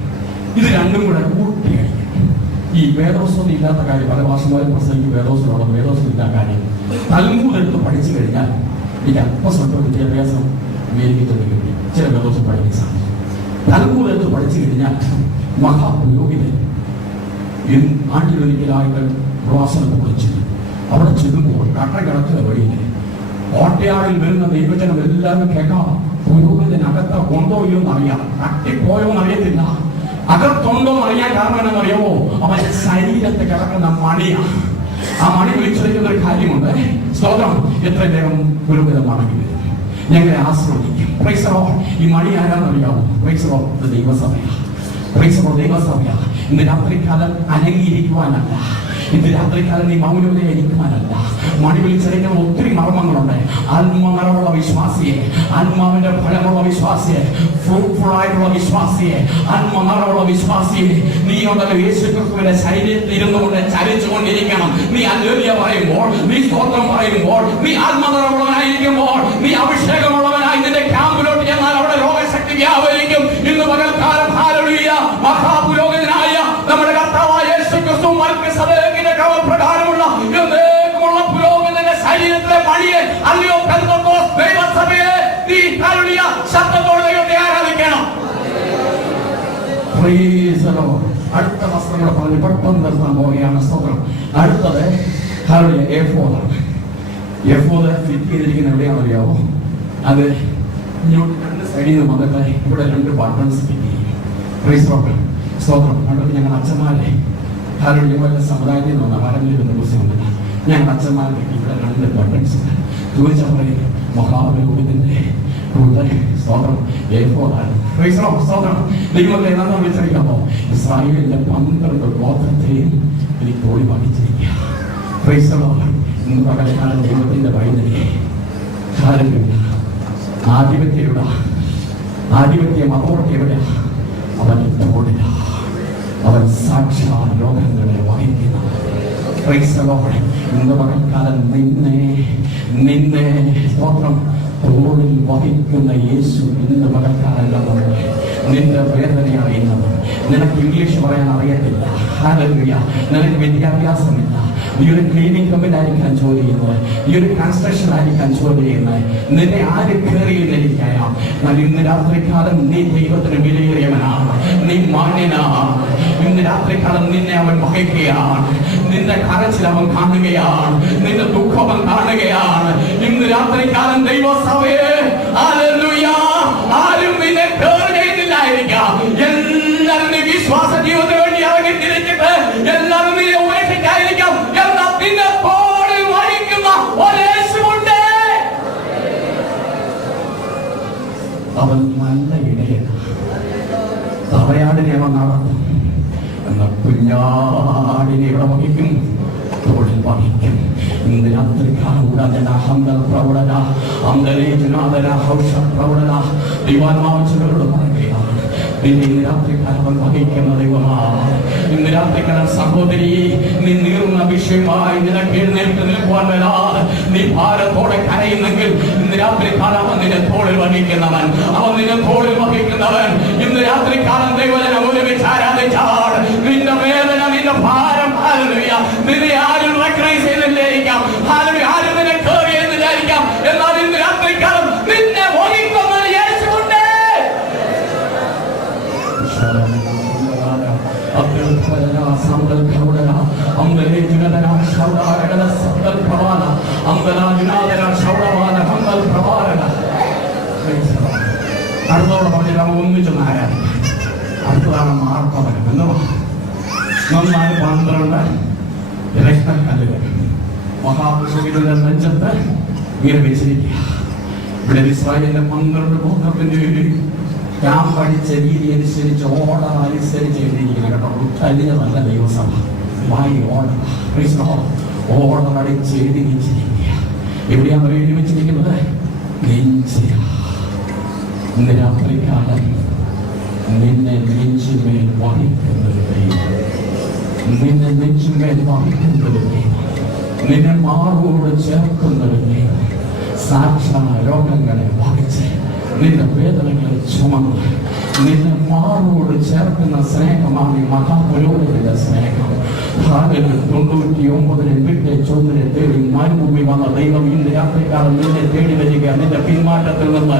ഇത് രണ്ടും കൂടെ കൂട്ടിയായിരിക്കും. ഈ വേദോസ്വം ഇല്ലാത്ത കാര്യം പല ഭാഷമാരും പ്രസംഗിക്കും, വേദോസ്വം ഇല്ലാത്ത കാര്യം തൽമൂദ് എടുത്ത് പഠിച്ചു കഴിഞ്ഞാൽ എനിക്ക് അല്പസ്വല്പ വിദ്യാഭ്യാസം അമേരിക്കയിൽ കിട്ടി, ചില വേദോസ്വം പഠിക്കാൻ സാധിക്കും. തൽമൂദ് എടുത്ത് പഠിച്ചു കഴിഞ്ഞാൽ മഹാപുരോഹിതൻ ആണ്ടിലൊരിക്കലായിട്ട് പ്രവാസനത്തെ കുറിച്ച് അവിടെ ചെല്ലുമ്പോൾ കട്ട കിടക്കുന്ന വഴിയിൽ കോട്ടയാടിൽ വരുന്ന ദൈവജനം എല്ലാവരും കേൾക്കാം. പുരോഹിതനകത്ത് കൊണ്ടോ ഇല്ലോ എന്നറിയാം, തട്ടിപ്പോയോ എന്നറിയത്തില്ല. അകത്തുണ്ടോ എന്നറിയാൻ കാരണം എന്നറിയാമോ? അവന്റെ ശരീരത്തെ കിടക്കുന്ന മണിയാണ്. ആ മണി വിളിച്ചറിയുന്ന ഒരു കാര്യമുണ്ട്. സ്തോത്രം. എത്ര വേഗം പുരോഹിതമാണെങ്കിൽ ഞങ്ങളെ ആശ്രയിക്കും. Praise the lord. ഈ മണി ആരാന്നറിയാമോ? Praise the lord. ദൈവസഭയാണ്. Praise the lord. സഭയാണ്. ഇന്ന് രാത്രികാലം അനങ്ങിയിരിക്കുവാനല്ല, ഇന്ന് രാത്രികാലം നീ മൗനതയായിരിക്കുവാനല്ല. മണി വിളിച്ചറിയുന്ന ഒത്തിരി മർമ്മങ്ങളുണ്ട്. ആത്മനിറവുള്ള വിശ്വാസിയെ, ആത്മാവിന്റെ ഫലമുള്ള വിശ്വാസിയെ, ഫ്രൂട്ട്ഫുൾ ആയിട്ടുള്ള വിശ്വാസിയെ, ആത്മനിറവുള്ള വിശ്വാസിയെ നീ ഉണ്ടല്ലോ യേശുക്രിസ്തുവിന്റെ ശരീരത്തിൽ ഇരുന്നുകൊണ്ട് ചലിച്ചുകൊണ്ടിരിക്കണം. നീ ഹല്ലേലൂയ പറയുമ്പോൾ, നീ സ്തോത്രം പറയുമ്പോൾ, നീ ആത്മനിറവുള്ളവനായിരിക്കുമ്പോൾ, നീ അഭിഷേകമുള്ളവനായി നിന്റെ ക്യാമ്പിലോട്ട് ചെന്നാൽ അവിടെ രോഗശക്തി വ്യാപരിക്കും. ഇന്ന് പകൽക്കാലം ഹല്ലേലൂയ മഹാപുരോഹിതനായ നമ്മുടെ കർത്താവായ യേശുക്രിസ്തു മൽക്കിസദേക്കിന്റെ ക്രമപ്രകാരമുള്ള എന്നേക്കുമുള്ള പുരോഹിതന്റെ ശരീരത്തിലെ മണിയെ അല്ലയോ പെന്തക്കോസ്ത് ദൈവസഭയെ നീ ഹല്ലേലൂയ ശബ്ദത്തോടെ ദൈവത്തെ ആരാധിക്കണം. Praise the lord. അടുത്ത വസ്ത്രങ്ങൾ പറഞ്ഞ് പെട്ടെന്ന് നിർത്താൻ പോവുകയാണ്. സ്തോത്രം. അടുത്തത് ഹല്ലേലൂയ എഫോദാണ്. എഫോദ് ഫിറ്റ് ചെയ്തിരിക്കുന്ന എവിടെയാണെന്ന് അറിയാമോ? അത് ഇങ്ങോട്ട് രണ്ട് സൈഡിൽ നിന്ന് വന്നിട്ട് ഇവിടെ രണ്ട് ബട്ടൺസ് ഫിറ്റ് ചെയ്യും. Price the Lord. സ്തോത്രം. അതുകൊണ്ട് ഞങ്ങൾ അച്ഛന്മാരെ ഹല്ലേലൂയ സമുദായത്തിൽ നിന്ന് വന്ന ആരെങ്കിലും ദിവസമുണ്ട്. ഞങ്ങൾ അച്ഛന്മാരുടെ ഇവിടെ രണ്ട് ബട്ടൺസ് ചോദിച്ചവരെ മഹാപുരോഹിതന്റെ സ്തോത്രം എഫോദാണ്. Price the Lord. സ്തോത്രം. ദൈവത്തെ എന്താണെന്ന് വിളിച്ചറിയാമോ? ഇസ്രായേലിന്റെ 12 ഗോത്രത്തെയും എനിക്ക് തോളി വഹിച്ചിരിക്കുക. Praise the lord. ഇന്ന് പകൽക്കാലം ദൈവത്തിന്റെ വൈദ്യുതി ഹല്ലേലൂയ ആധിപത്യം അതോടൊക്കെ എവിടെ അവന്റെ തോളില അവൻ സാക്ഷാൽ ലോകങ്ങളെ വഹിക്കുന്ന. Price the lord. ഇന്ന് പകൽക്കാലം നിന്നെ സ്തോത്രം തോളിൽ വഹിക്കുന്ന യേശു ഇന്ന് പകൽക്കാലം നിന്റെ വേദന അറിയുന്നത്. നിനക്ക് ഇംഗ്ലീഷ് പറയാൻ അറിയത്തില്ല. ഹല്ലേലൂയ. നിനക്ക് വിദ്യാഭ്യാസമില്ല. ഈ ഒരു ക്ലീനിങ് കമ്പനിയായിരിക്കാൻ ജോലി ചെയ്യുന്നത്, ഈ ഒരു കൺസ്ട്രക്ഷൻ ആയിരിക്കാൻ ജോലി ചെയ്യുന്നത്. നിന്നെ ആര് കയറിയെന്നിരിക്കാം. എന്നാൽ ഇന്ന് രാത്രികാലം നീ ദൈവത്തിന് വിലയേറിയവനാണ്, നീ മാന്യനാണ്. ഇന്ന് രാത്രികാലം നിന്നെ അവൻ വഹിക്കുകയാണ്. നിന്റെ കരച്ചിൽ അവൻ കാണുകയാണ്, നിന്റെ ദുഃഖം അവൻ കാണുകയാണ്. ഇന്ന് രാത്രികാലം ദൈവസഭയെ ഹല്ലേലൂയ ആരും നിന്നെ കയറിയില്ലായിരിക്കാം. എല്ലാവരും നീ വിശ്വാസ ജീവിതത്തിന് വേണ്ടി ഇറങ്ങി തിരിച്ചിട്ട് എല്ലാവരും നീ ഉപേക്ഷിക്കായിരിക്കാം. എന്നാൽ നിന്നെ തോളിൽ വഹിക്കുന്ന ഒരു യേശുവുണ്ട്. അവൻ നല്ല ഇടയനാണ്. തവയാടിനെ അവൻ നടത്തും. എന്നാൽ കുഞ്ഞാടിനെ ഇവിടെ വഹിക്കും, തോളിൽ വഹിക്കും. ഇന്ന് രാത്രികാലം ഉടന ഹംദൽ പ്രൗഢന അന്തരേജനാദന ഹൗഷ പ്രൗഢന ദൈവാത്മാവച്ചവരോട് പറയുകയാണ്. നിന്നെ ഇന്ന് രാത്രികാലം അവൻ വഹിക്കുന്ന ദൈവമാണ്. ഇന്ന് രാത്രികാലം സഹോദരി നീ നീറുന്ന വിഷയമായി നിനക്ക് എഴുന്നേറ്റ് നിൽക്കുവാൻ വരാതെ നീ ഭാരത്തോടെ കരയുന്നെങ്കിൽ ഇന്ന് രാത്രികാലം അവൻ നിന്നെ തോളിൽ വഹിക്കുന്നവൻ, അവൻ നിന്നെ തോളിൽ വഹിക്കുന്നവൻ. ഇന്ന് രാത്രികാലം ദൈവജനം ഒരുമിച്ച് ആരാധിച്ചാൽ നിന്റെ വേദന, നിന്റെ ഭാരം ഹല്ലേലൂയ നിന്നെ ആരും റെക്കഗ്നൈസ് ചെയ്യുന്നില്ലായിരിക്കാം, ഹല്ലേലൂയ ആരും നിന്നെ കെയർ ചെയ്യുന്നില്ലായിരിക്കാം. എന്നാൽ ഇന്ന് രാത്രികാലം നിന്നെ വഹിക്കുന്ന യേശുവുണ്ട്. അടുത്തോടെ പറഞ്ഞിട്ട് നമുക്ക് ഒന്നിച്ചൊന്ന് ആരാധിക്കാം. അടുത്തതാണ് മാർപ്പവനം എന്നോ 12 രക്തക്കല്ലുകൾ മഹാപുരോഹിതന്റെ നെഞ്ചത്ത് ഇങ്ങനെ വെച്ചിരിക്കുക. ഇവിടെ ഇസ്രായേലിന്റെ 12 ഗോത്രത്തിന്റെ ഞാൻ പഠിച്ച രീതി അനുസരിച്ച് ഓർഡർ അനുസരിച്ച് എഴുതിയിരിക്കുന്ന കേട്ടോ. കഴിഞ്ഞതല്ല ദൈവസഭ വായി ഓർഡർ അടിച്ച് എഴുതി വെച്ചിരിക്കുക. എവിടെയാണ് എഴുതി വെച്ചിരിക്കുന്നത്? ഇന്ന് രാത്രികാലം നിന്നെ നെഞ്ചുമേൽ വഹിക്കുന്നത് ദൈവം, നിന്നെ നെഞ്ചുമേൽ വഹിക്കുന്നത് ദൈവം, നിന്നെ മാറോട് ചേർക്കുന്നത് ദൈവം. സാക്ഷാ രോഗങ്ങളെ വഹിച്ച് നിന്റെ വേദനകളെ ചുമന്ന് നിന്നെ മാറോട് ചേർക്കുന്ന സ്നേഹമാണ് ഈ മഹാപുരോഹിതന്റെ സ്നേഹം. 99 വിട്ടെ ചോദ്യനെ തേടി മരുഭൂമി വന്ന ദൈവം ഇന്ന് രാത്രിക്കാലം നിന്നെ തേടി വരിക. നിന്റെ പിന്മാറ്റത്തിൽ നിന്ന്,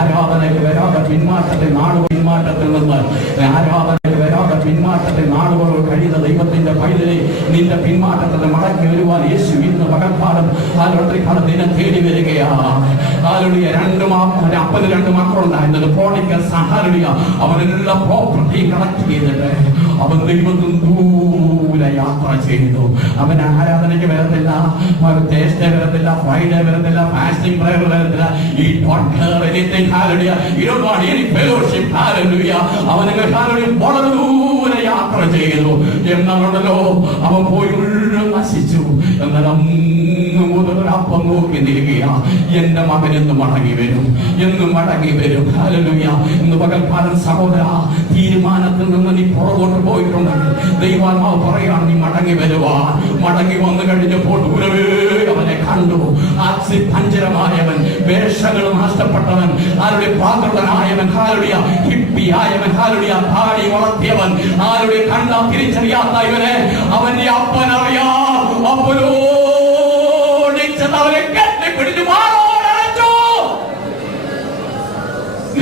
ആരാധനയിൽ വരാതെ പിന്മാറ്റത്തിൽ നിന്ന് ആരാധനയിൽ വരാതെ പിന്മാറ്റത്തിൽ നാടുകളോട് കഴിയുന്ന ദൈവത്തിന്റെ പൈതലെ നിന്റെ പിന്മാറ്റത്തിൽ മടക്കി വരുവാൻ യേശു ഇന്ന് പകൽക്കാലം രാത്രിക്കാലം നിന്നെ തേടി വരികയാണ്. അപ്പന് 2 മക്കളുണ്ടായിരുന്നത്. അവനെല്ലാം പ്രോപ്പർട്ടി കളക്ട് ചെയ്തിട്ട് അവൻ ദൈവത്തിൽ ദൂരെ യാത്ര ചെയ്തു. അവൻ ആരാധനയ്ക്ക് വരത്തില്ല, തേഴ്സ്ഡേ വരത്തില്ല, ഫ്രൈഡേ വരത്തില്ല, ഫാസ്റ്റിംഗ് പ്രയർ വരത്തില്ല. അവൻ വളരെ ദൂരെ യാത്ര ചെയ്തു. എന്നാണല്ലോ അവൻ പോയി മുഴുവൻ നശിച്ചു. എന്നാൽ അപ്പം നോക്കി നിൽക്കുക, എന്റെ മകൻ എന്ന് മടങ്ങി വരും, എന്നും മടങ്ങി വരും. ഹല്ലേലൂയ. ഇന്ന് പകൽക്കാലം സഹോദര, തീരുമാനത്തിൽ നിന്ന് നീ പുറകോട്ട് പോയിട്ടുണ്ടെങ്കിൽ ദൈവാത്മാവ് പറയാണ് നീ മടങ്ങി വരുവാൻ. മടങ്ങി വന്നു കഴിഞ്ഞപ്പോൾ ദൂരവേ അവനെ കണ്ടു. പഞ്ചരമായവൻ, വേഷങ്ങൾ നഷ്ടപ്പെട്ടവൻ, ആരുടെ പ്രാകൃതനായവൻ, ഹാലുടിയ ഹിപ്പിയായവൻ, ഹാലുടിയ താടി വളർത്തിയവൻ, ആരുടെ കണ്ടാ തിരിച്ചറിയാത്ത ഇവനെ അവന്റെ അപ്പനറിയാം. അവനെ കെട്ടിപ്പിടിച്ചു മാറോടച്ചു.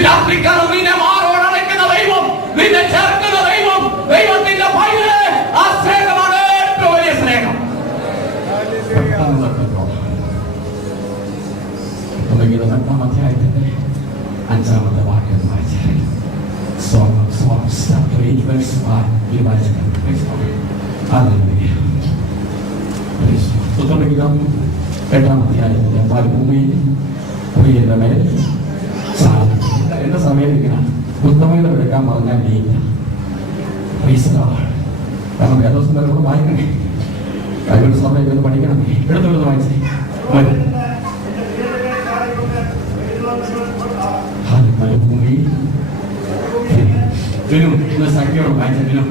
രാത്രിക്കാലം നിന്നെ മാറോടക്കുന്ന ദൈവം, നിന്നെ ചേർക്കുന്ന ദൈവം, ദൈവത്തിന്റെ പൈതലെ ആ സ്നേഹമാണ് ഏറ്റവും വലിയ സ്നേഹം. അധ്യായത്തിന്റെ 5-ാമത്തെ വാക്യം വായിച്ചാൽ 8-ാം അധ്യായത്തിന്റെ മരുഭൂമിയിൽ പ്രിയന്റെ മേൽ എന്റെ സമയത്തിരിക്കണം. ഉത്തമയിൽ എടുക്കാൻ പറഞ്ഞാൽ നീയില്ല. കാരണം വേദോസം വരെ വായിക്കണേ, കഴിവുള്ള സമയത്ത് പഠിക്കണമേ. എടുത്തെടുത്ത് വായിച്ചേ. മരുഭൂമിയിൽ സംഖ്യയോട് വായിച്ചതിനും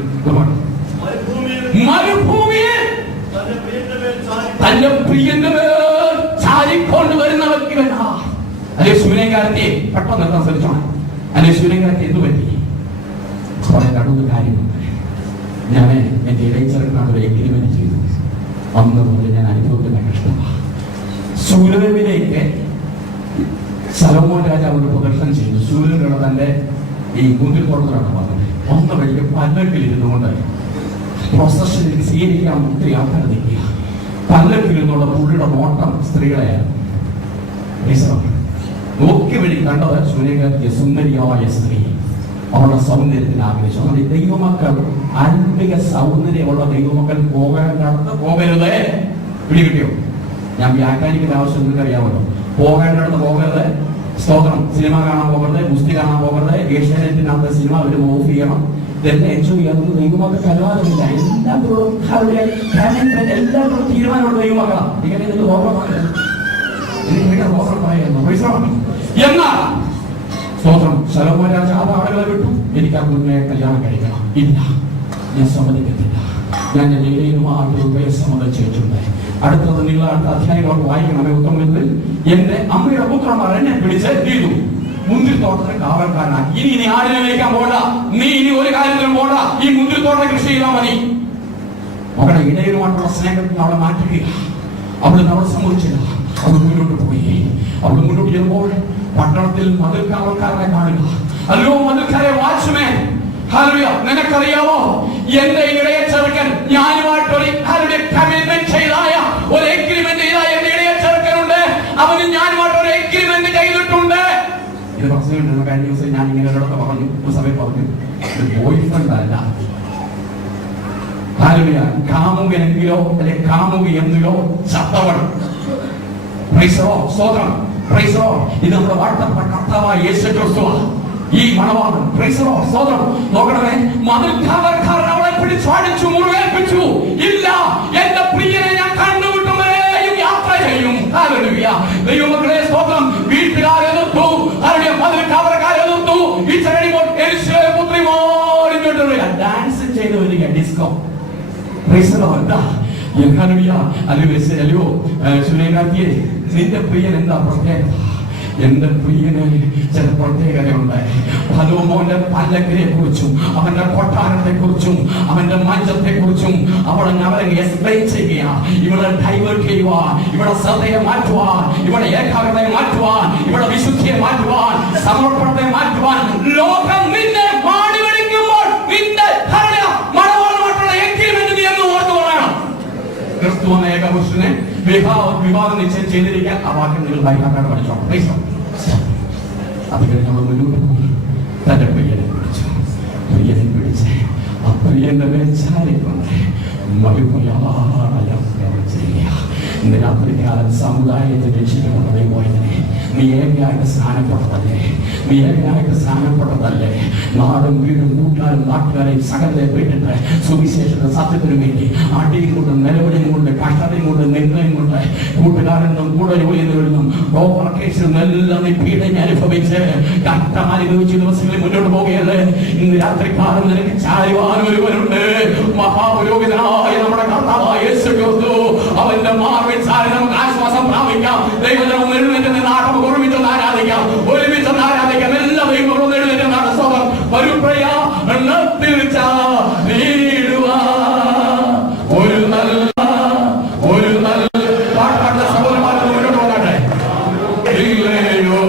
മരുഭൂമിയിൽ തന്റെ പ്രിയന്റെ മേൽ ചാരിക്കൊണ്ടുവരുന്ന വ്യക്തിവനാ. അല്ലെ സൂര്യകാരത്തെ പെട്ടെന്ന് നിർത്താൻ ശ്രമിച്ചോണം. അല്ലെ സൂര്യകാരത്തെ എന്തു പറ്റി? കുറെ കടന്ന് കാര്യമുണ്ട്. ഞാൻ എന്റെ ഇടയിച്ചെറുക്കനാണ് ഒരു എഗ്രിമെന്റ് ചെയ്തു. അന്ന് മുതൽ ഞാൻ അനുഭവത്തിന്റെ കഷ്ടമാണ്. സൂര്യവിലേക്ക് സലോമോൻ രാജാവ് പ്രദർശനം ചെയ്തു. സൂര്യനുള്ള തന്റെ ഈ മുന്തിരിത്തോട്ടത്തിലാണ് വന്നത്. ഒന്ന് വഴിക്ക് പല്ലക്കിലിരുന്നു കൊണ്ട് പ്രൊസഷനിൽ സ്വീകരിക്കാൻ ഒത്തിരി ആൾക്കാർ നിൽക്കുക. പല്ലക്കിലിരുന്നുള്ള പുള്ളിയുടെ നോട്ടം സ്ത്രീകളെയാണ്. നോക്കി വഴി കണ്ടത് സൂര്യകാന്തിയെ സുന്ദരിയായ സ്ത്രീ, അവളുടെ സൗന്ദര്യത്തിന് ആഗ്രഹിച്ചു. അങ്ങനെ ദൈവമക്കൾ, ആത്മിക സൗന്ദര്യമുള്ള ദൈവമക്കൾ പോകരുത്. പിടികിട്ടിയോ? ഞാൻ വ്യാഖ്യാനിക്കുന്ന ആവശ്യം നിങ്ങൾക്ക് അറിയാമല്ലോ. പോകേണ്ടടുത്ത് പോകരുത്. സ്തോത്രം. സിനിമ കാണാൻ പോകരുത്, ഗുസ്തി കാണാൻ പോകരുത്, ഏഷ്യാനെറ്റിനകത്ത് സിനിമ അവർ ഓഫ് ചെയ്യണം. ഇതെല്ലാം എൻജോയ് ചെയ്യാൻ ദൈവമക്കൾ കലവാറില്ല. എല്ലാവരും തീരുമാനമുള്ള ദൈവമക്കളാണ്. ഇങ്ങനെ നിങ്ങൾക്ക് ഓർമ്മ എന്നാൽ സ്തോത്രം സലോമോൻ രാജാവ് ആളുകളെ വിട്ടു. എനിക്ക് ആ മുന്നേ കല്യാണം കഴിക്കണം. ഇല്ല, ഞാൻ സമ്മതിക്കത്തില്ല. ഞാൻ ജയിലുമായിട്ട് സമ്മതിച്ചിട്ടുണ്ട്. അടുത്തത് നിങ്ങൾ അടുത്ത അധ്യായങ്ങളോട് വായിക്കണമേ. ഉത്തമത്തിൽ എന്റെ അമ്മയുടെ പുത്രന്മാർ എന്നെ പിടിച്ച് ചെയ്തു മുന്തിരിത്തോട്ടത്തിന് കാവൽക്കാരനാക്കി. ഇനി നീ ആടിനെ മേയ്ക്കാൻ പോണ്ട, നീ ഇനി ഒരു കാര്യത്തിലും പോണ്ട, ഈ മുന്തിരിത്തോട്ടം കൃഷി ചെയ്താൽ മതി. അവരുടെ ഇടയിലുമായിട്ടുള്ള സ്നേഹത്തിന് അവളെ മാറ്റുക. അവിടുന്ന് അവൾ സമ്മതിച്ചില്ല. അവൾ മുന്നോട്ട് പോയി. അവൾ മുന്നോട്ട് ചെല്ലുമ്പോൾ പട്ടണത്തിൽ മതിൽ കാവൽക്കാരനെ കാണുക. അല്ലോ മതിൽക്കാരെ, വാച്ച്മാൻ, നിനക്കറിയാമോ എന്റെ ഇടയ ചെറുക്കൻ ഞാനുമായിട്ടൊരു കമ്മിറ്റ്മെന്റ് ചെയ്തായ ഒരു എഗ്രിമെന്റ് ചെയ്ത എന്റെ ഇടയ ചെറുക്കനുണ്ട്. അവന് ഞാനുമായിട്ടൊരു എഗ്രിമെന്റ് ചെയ്തിട്ടുണ്ട്. ഇത് പ്രശ്നമുണ്ട്. കഴിഞ്ഞ ദിവസം ഞാൻ ഇങ്ങനെ ഒരിടത്ത് പറഞ്ഞു, ഒരു സമയം പറഞ്ഞു, ബോയ് ഫ്രണ്ട് അല്ല, കാമുകനെങ്കിലോ അല്ലെ കാമുക എന്നിലോ ചത്തവൾ. ഇത് നമ്മുടെ വാഴ്ത്തപ്പെട്ട കർത്താവായ യേശു ക്രിസ്തുവാണ്. ഈ മണവാളൻ നോക്കണമേ, മതിൽക്കാവൽക്കാരൻ അവളെ പിടിച്ചടിച്ചു, മുറിവേൽപ്പിച്ചു. ഇല്ല, എന്റെ പ്രിയനെ ഞാൻ കണ്ടുവിട്ടും വരെയും യാത്ര ചെയ്യും. ദൈവമക്കളെ സ്തോത്രം. വീട്ടുകാരെ എതിർത്തു, മതിൽക്കാവൽക്കാരെ എതിർത്തു. ഈ പുത്രിമാരിങ്ങോട്ട് ഡാൻസ് ചെയ്ത് വരിക. ഡിസ്കോ അല്ലയോ സൂര്യകാന്തിയെ, നിന്റെ പ്രിയൻ എന്താ പ്രത്യേകത? എന്റെ പ്രിയന് ചില പ്രത്യേകതയുണ്ട്. ഫലോമോന്റെ പല്ലക്കിനെ കുറിച്ചും അവന്റെ കൊട്ടാരത്തെ കുറിച്ചും അവന്റെ മഞ്ചത്തെ കുറിച്ചും അവരെ എക്സ്പ്ലെയിൻ ചെയ്യുക. ഇവിടെ ഡൈവേർട്ട് ചെയ്യുക, ഇവിടെ ശ്രദ്ധയെ മാറ്റുവാൻ, ഇവിടെ ഏകാഗ്രതയെ മാറ്റുവാൻ, ഇവിടെ വിശുദ്ധിയെ മാറ്റുവാൻ, സമർപ്പണത്തെ മാറ്റുവാൻ. ലോകം നിന്നെ മാടി വിളിക്കുമ്പോൾ നിന്റെ മണവാളുമായിട്ടുള്ള എഗ്രിമെന്റ് നീ എന്ന് ഓർത്തുകൊള്ളണം. ക്രിസ്തു എന്ന ഏകപുരുഷനെ വിവാഹം നിശ്ചയം ചെയ്തിരിക്കാൻ ആ വാക്യം നിങ്ങൾ ബൈഹാർട്ടായിട്ട് പഠിച്ചോളാം. അത് കഴിഞ്ഞ് നമ്മൾ മുന്നോട്ട് പോയി തന്റെ പ്രിയനെ പിടിച്ച് ആ പ്രിയന്റെ വെച്ചാരിക്കൊണ്ട് ഇന്ന് രാത്രികാലം സമുദായത്തെ രക്ഷിക്കണമെന്നേ പോയതിനെ നീ ഏകയായിട്ട് സ്നാനപ്പെട്ടതല്ലേ. നാടും വീടും കൂട്ടാനും നാട്ടുകാരെയും സകലരെ വിട്ടിട്ട് സുവിശേഷത്തെ സത്യത്തിനു വേണ്ടി അടിയും കൊണ്ട് നിലവിളിയും കൊണ്ട് കഷ്ടതയും കൊണ്ട് നിന്നയും കൊണ്ട് കൂട്ടുകാരെന്നും കൂടെ ജോലിയെന്നും ഓവർക്കേഷനും എല്ലാം നീ പീഡനെ അനുഭവിച്ച് കഷ്ടമനുഭവിച്ച ദിവസങ്ങളിൽ മുന്നോട്ട് പോകുകയല്ലേ. ഇന്ന് രാത്രികാലം നിനക്ക് ചാരുവാൻ ഒരുവരുണ്ട്. മഹാപുരോഹിതനായ നമ്മുടെ കർത്താവായ യേശു ക്രിസ്തു, അവന്റെ മാർവിൽ ചാരി നമുക്ക് ആശ്വാസം പ്രാപിക്കാം. ദൈവജനം എഴുന്നേറ്റ് നിന്ന് നമുക്ക് ഒരുമിച്ചൊന്ന് ആരാധിക്കാം, ഒരുമിച്ചൊന്ന് ആരാധിക്കാം. എല്ലാ ദൈവങ്ങളും എഴുന്നേറ്റ് നടസ്വം ഒരു പ്രയാണത്തിൽ ചാടിടുവാ ഒരു നല്ല പാട്ടാട്ട സഹോദരന്മാരെ മുന്നോട്ട് പോകട്ടെ. ഇല്ലയോ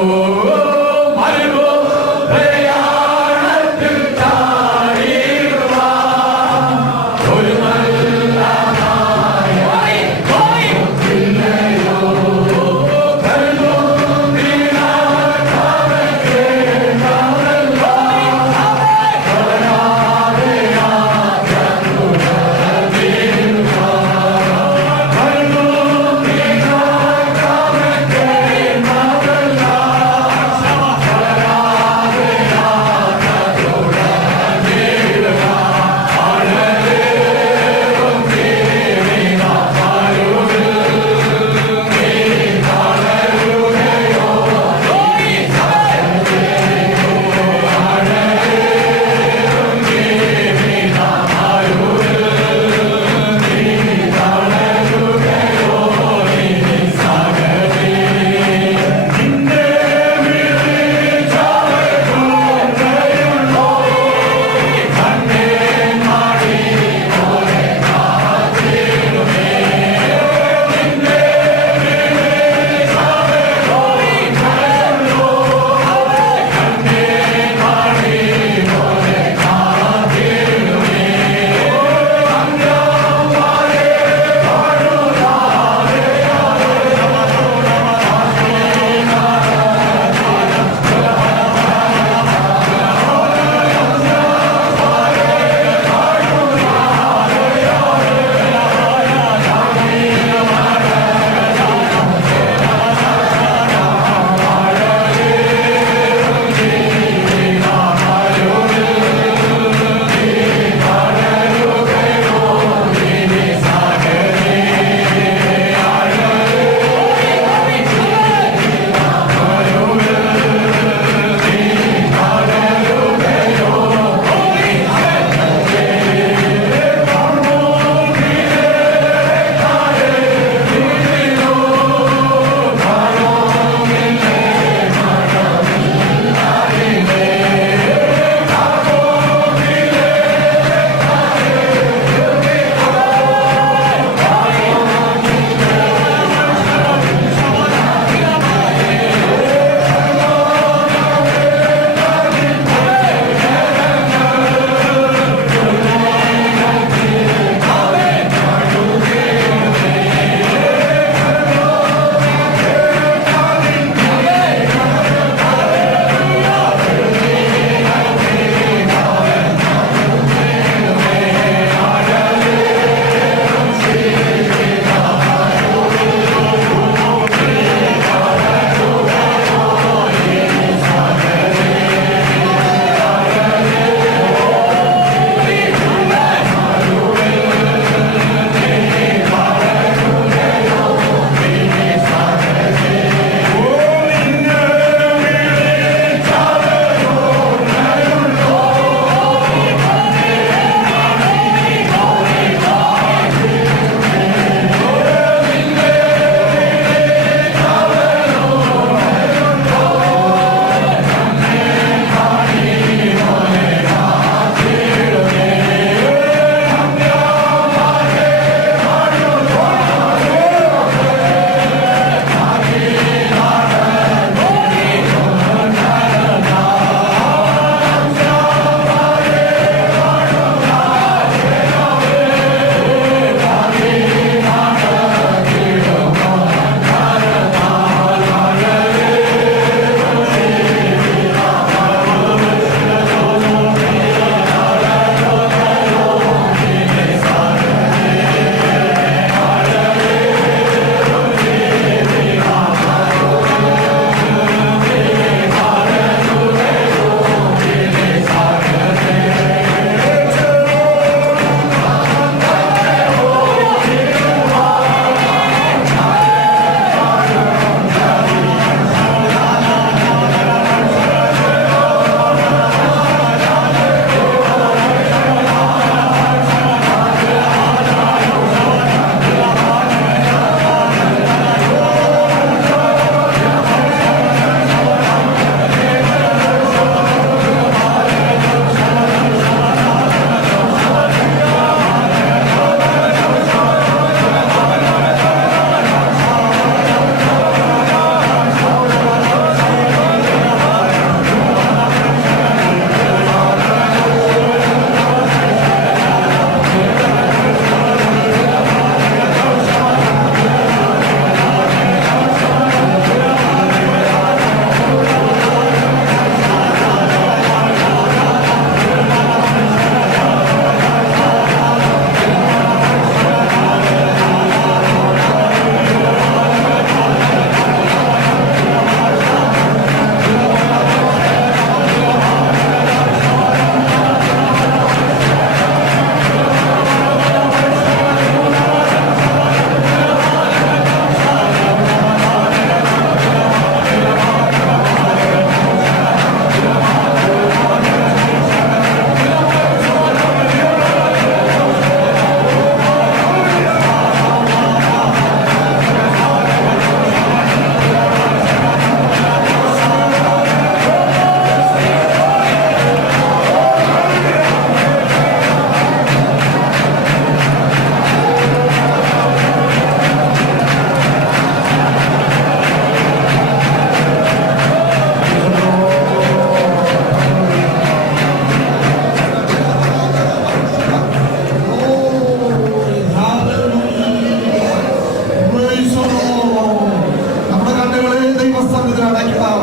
ദൈവസന്നിധി അടയ്ക്കാം.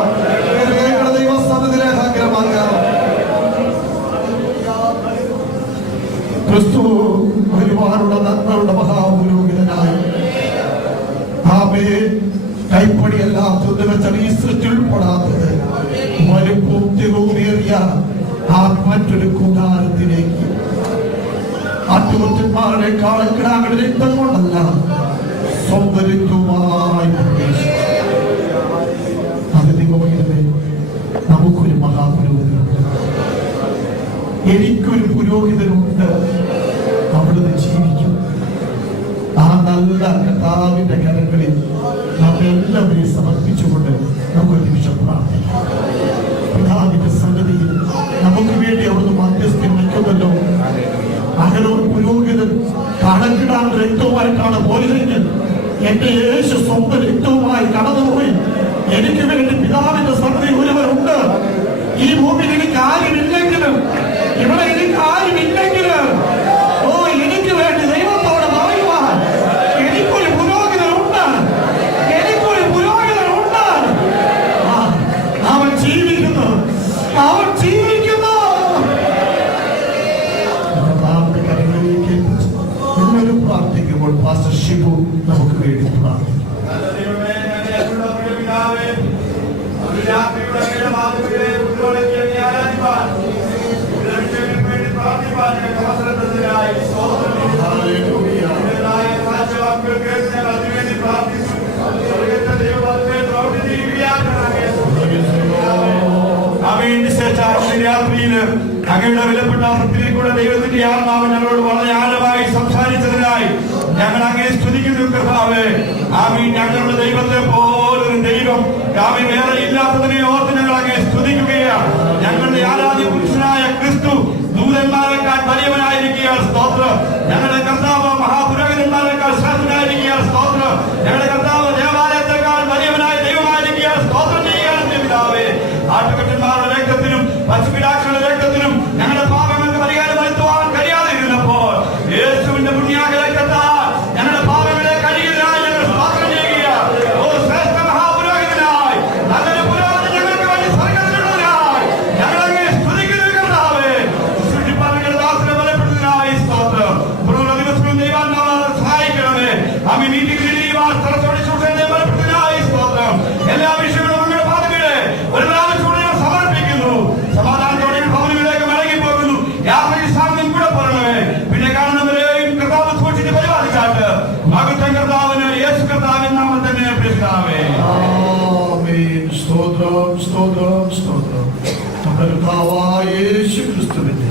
ദൈവസന്നിധിയിലേക്ക് അഗ്രമാക്കാം. ക്രിസ്തു ഒരുപാടുള്ള നന്മയുടെ മഹാപുരോഹിതനായി കൈപ്പടിയെല്ലാം ചൊല്ലുവെച്ചാൽ ഈ സൃഷ്ടി ഉൾപ്പെടാത്തത് വലുപ്പവും തികവുമേറിയ മറ്റൊരു കൂടാരത്തിലേക്ക് ആട്ടുകൊറ്റന്മാരുടെക്കാളും കിടാങ്ങളുടെ രക്തം കൊണ്ടല്ല സ്വന്തം രക്തവുമായി അതിഥികോയിലെ നമുക്കൊരു മഹാപുരോഹിതനുണ്ട്. എനിക്കൊരു പുരോഹിതനുണ്ട്. അവിടുന്ന് ജീവിക്കും. ആ നല്ല കർത്താവിന്റെ കരങ്ങളിൽ നമ്മെല്ലാവരെയും സമർപ്പിച്ചുകൊണ്ട് നമുക്കൊരു നിമിഷം പ്രാർത്ഥിക്കാം. പിതാവിന്റെ സന്നിധിയിൽ നമുക്ക് വേണ്ടി അവിടുന്ന് മധ്യസ്ഥം വയ്ക്കുന്നല്ലോ. അങ്ങനെ ഒരു പുരോഹിതൻ കണക്കിടാൻ രക്തവുമായിട്ടാണ് പോയതെങ്കിൽ എന്റെ യേശു സ്വന്തം രക്തവുമായി കടന്നുപോയി എനിക്ക് വേണ്ടി പിതാവിന്റെ സന്നിധി ഒരുവരുണ്ട്. ഈ ഭൂമിയിൽ എനിക്ക് ആരുമില്ലെങ്കിലും, ഇവിടെ എനിക്ക് ആരുമില്ലെങ്കിലും, എനിക്ക് വേണ്ടി ദൈവത്തോട് പറയുവാൻ എനിക്കൊരു പുരോഹിതനുണ്ട്. എനിക്കൊരു പുരോഹിതനുണ്ട്. അവൻ ജീവിക്കുന്നു. അവൻ ജീവിക്കുന്നു. എല്ലാവരും പ്രാർത്ഥിക്കുമ്പോൾ പാസ്റ്റർ ഷിബു നമുക്ക് വേണ്ടി പ്രാർത്ഥിക്കും. അങ്ങയുടെ വിലപ്പെട്ട വൃത്തിയിൽക്കൂടെ ദൈവത്തിന്റെ ആത്മാവ് ഞങ്ങളോട് വളരെ ആഴമായി സംസാരിച്ചതിനായി ഞങ്ങൾ അങ്ങനെ സ്തുതിക്കുന്നു കർത്താവേ. ആമീൻ. ഞങ്ങളുടെ ദൈവത്തെ പോലൊരു ദൈവം ആമീൻ വേറെ ഇല്ലാത്തതിനെ ഓർത്ത് ഞങ്ങൾ അങ്ങനെ സ്തുതിക്കുകയാണ്. ഞങ്ങളുടെ ആരാധ്യ പുരുഷനായ ക്രിസ്തു ദൂതന്മാരെക്കാൾ വലിയവനായിരിക്കുകയാൽ സ്തോത്രം. ഞങ്ങളുടെ കർത്താവ് മഹാപുരോഹിതന്മാരെക്കാൾ ശ്രേഷ്ഠനായിരിക്കുകയാൽ സ്തോത്രം. ഞങ്ങളുടെ കർത്താവ് ദേവാലയത്തെക്കാൾ വലിയവനായ ദൈവമായിരിക്കുകയാൽ സ്തോത്രം ചെയ്യുകയാണ് പിതാവേ. ആട്ടുകെട്ടന്മാരുടെ രക്തത്തിനും പശുപിതാക്കളുടെ രക്തത്തിനും ഞങ്ങളുടെ പാപങ്ങൾക്ക് പരിഹാരം വരുത്തുവാൻ കഴിയാതിരുന്നപ്പോൾ യേശുവിന്റെ പുണ്യാക രക്തത്താൽ ഞങ്ങളുടെ പാപങ്ങളെ കഴിയുന്നതിനായി ഞങ്ങൾ സ്തോത്രം ചെയ്യുകയാണ്. ഓ ശ്രേഷ്ഠ മഹാപുരോഹിതനായി നല്ലൊരു പുരോഹിതൻ ഞങ്ങൾക്ക് വേണ്ടി സ്വർഗ്ഗത്തിലുള്ളതിനായി ഞങ്ങൾ അങ്ങേ സ്തുതിക്കുന്നു കർത്താവേ. സൃഷ്ടിപ്പാലങ്ങളുടെ ദാസനെ ബലപ്പെടുന്നതിനായി സ്തോത്രം. പുറമുള്ള ദിവസവും ദൈവാത്മാവ് സഹായിക്കണമേ. ആമീൻ. നീതി ചെയ്യുവാൻ സ്ഥലത്തോടെ ശുശ്രൂഷയെ ബലപ്പെടുന്നതിനായി സ്തോത്രം. എല്ലാ വിഷയങ്ങളും അങ്ങയുടെ പാതകളെ ഒരു പ്രാവശ്യം സമർപ്പിക്കുന്നു. സമാധാനത്തോടെ ഭവനങ്ങളിലേക്ക് മടങ്ങി പോകുന്നു. യാത്രയിൽ സാധ്യം കൂടെ പറയണമേ. പിന്നെ കാണുന്നവരെയും കർത്താവ് സൂക്ഷിച്ച് പരിപാലിച്ചാട്ട് മകത്തെ കർത്താവിന് യേശു കർത്താവിൻ നാമം തന്നെ പ്രസിദ്ധാവേ. സ്തോത്രം, സ്തോത്രം, സ്തോത്രം. നമ്മുടെ കർത്താവായ യേശു ക്രിസ്തുവിന്റെ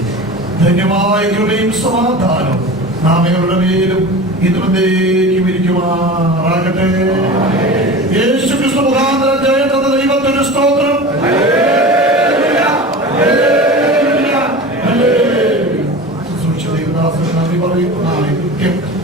ധന്യമായ കൃപയും സമാധാനവും നാം ഞങ്ങളുടെ മേലും ഇതുവരേക്കും ഇരിക്കുമാറാകട്ടെ. യേശു ക്രിസ്തു മുഖാന്തരം ജയപ്പെട്ട ദൈവത്തിന് സ്തോത്രം. നന്ദി പറയുന്നു.